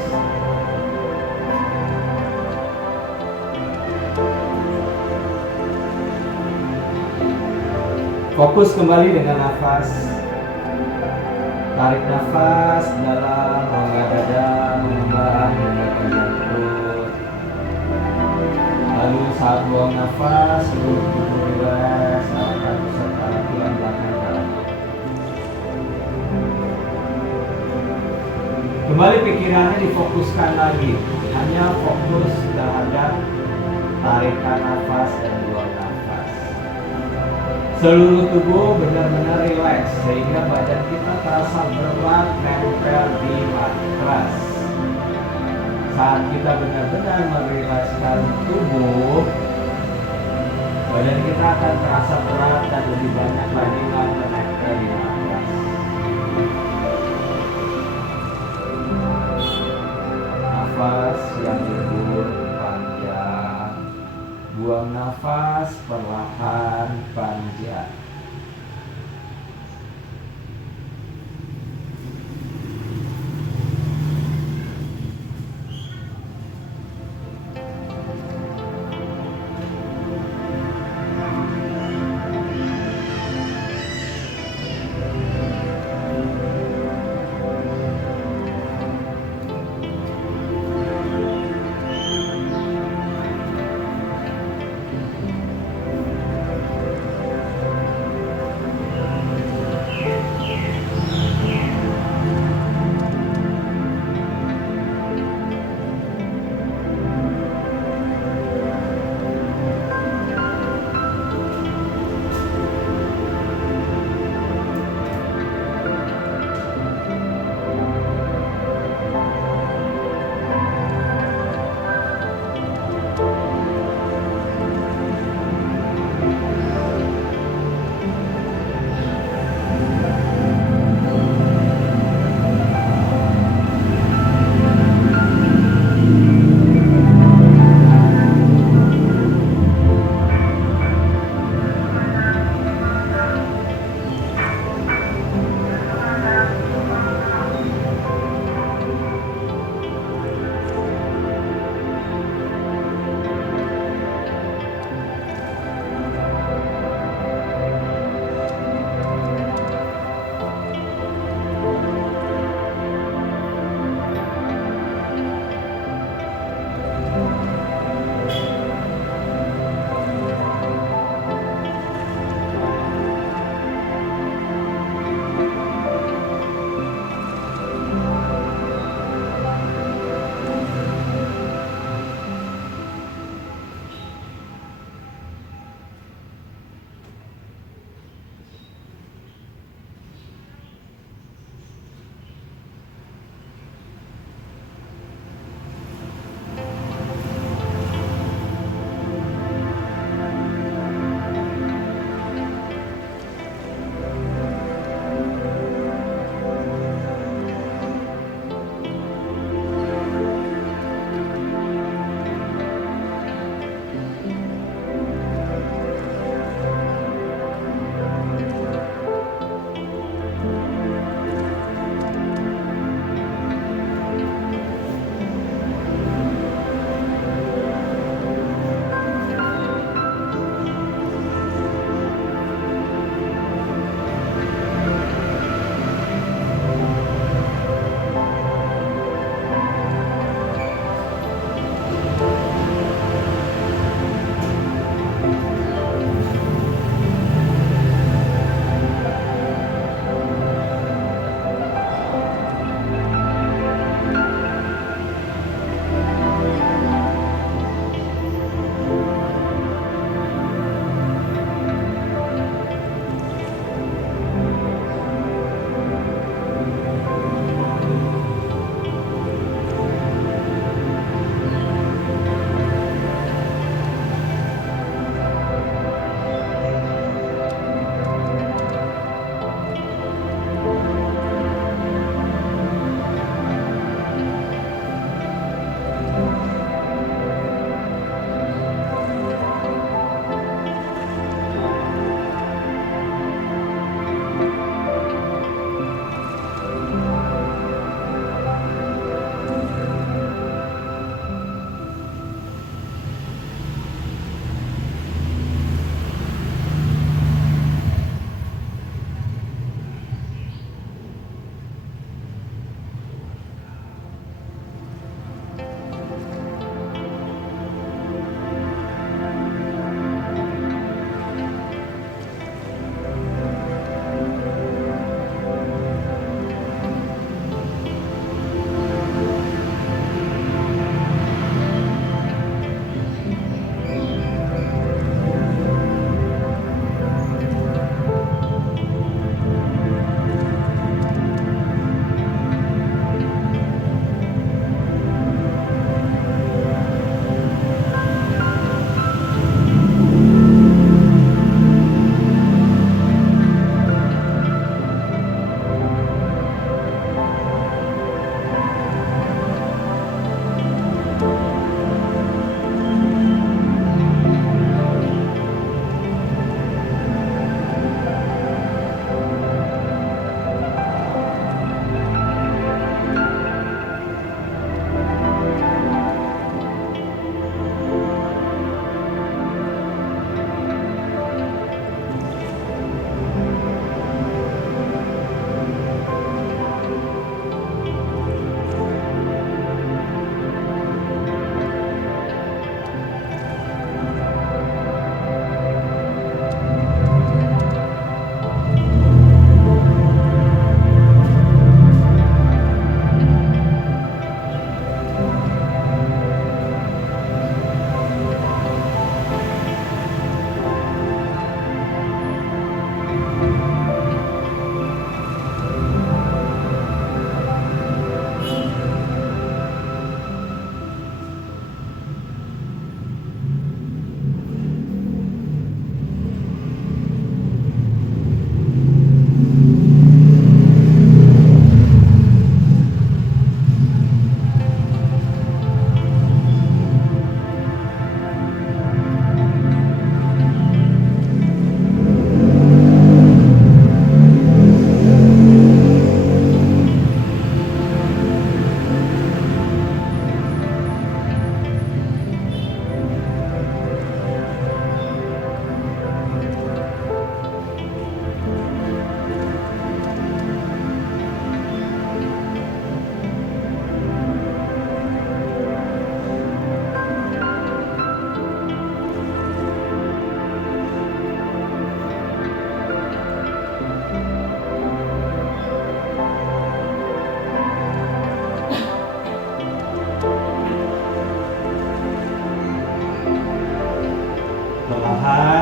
Fokus kembali dengan nafas. Tarik nafas dalam, rongga dada, mengembang hingga bagian perut. Lalu saat buang nafas, seluruh tubuh rileks, arahkan pusat arah tulang belakang ke atas. Kembali pikirannya difokuskan lagi, hanya fokus terhadap tarikan nafas dan buang nafas. Seluruh tubuh benar-benar rileks sehingga badan kita terasa berat nempel di matras. Saat kita benar-benar merilekskan tubuh, badan kita akan terasa berat dan lebih banyak lagi menempel di matras. Nafas yang lembut, panjang. Buang nafas perlahan, panjang.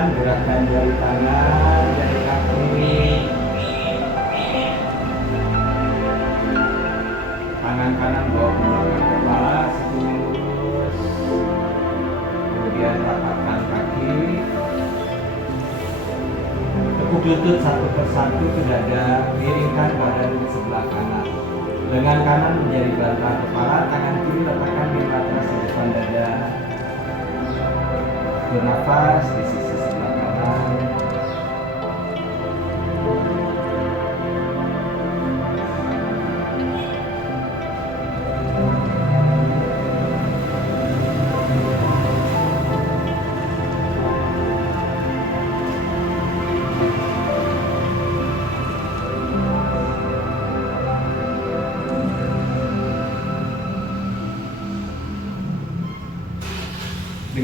kanan, gerakan jari tangan, jari kaki. Tangan kanan bawa ke belakang kepala, siku lurus. Kemudian rapatkan kaki. Tekuk lutut satu persatu ke dada, miringkan badan sebelah kanan. Lengan kanan menjadi bantal kepala, tangan kiri letakkan di matras di depan dada. Bernafas di sisi sebelah kanan.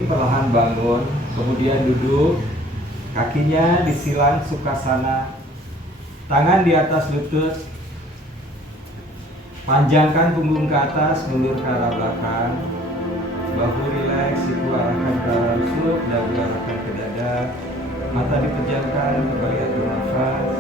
Perlahan bangun, kemudian duduk, kakinya disilang Sukhasana, tangan di atas lutut, panjangkan punggung ke atas, mundur ke arah belakang, bahu rileks, siku arahkan ke arah rusuk, dagu arahkan ke dada, mata dipejamkan, kembali atur nafas.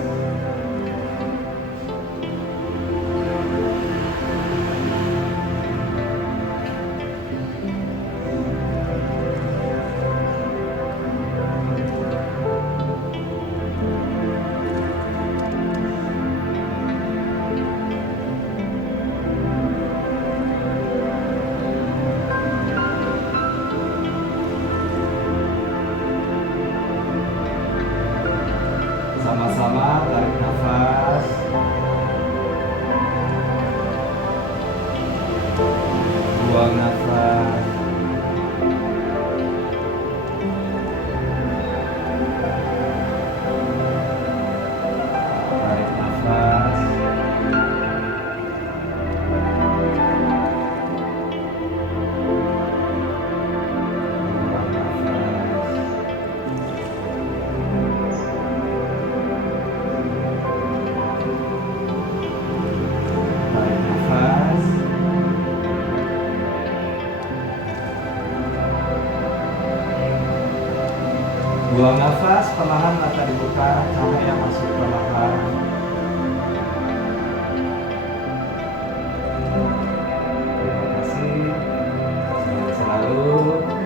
Sama-sama tarik nafas, buang nafas, tarik nafas, buang nafas. Tarik nafas, buang nafas, perlahan mata dibuka, cahaya masuk perlahan. Terima kasih, sehat selalu.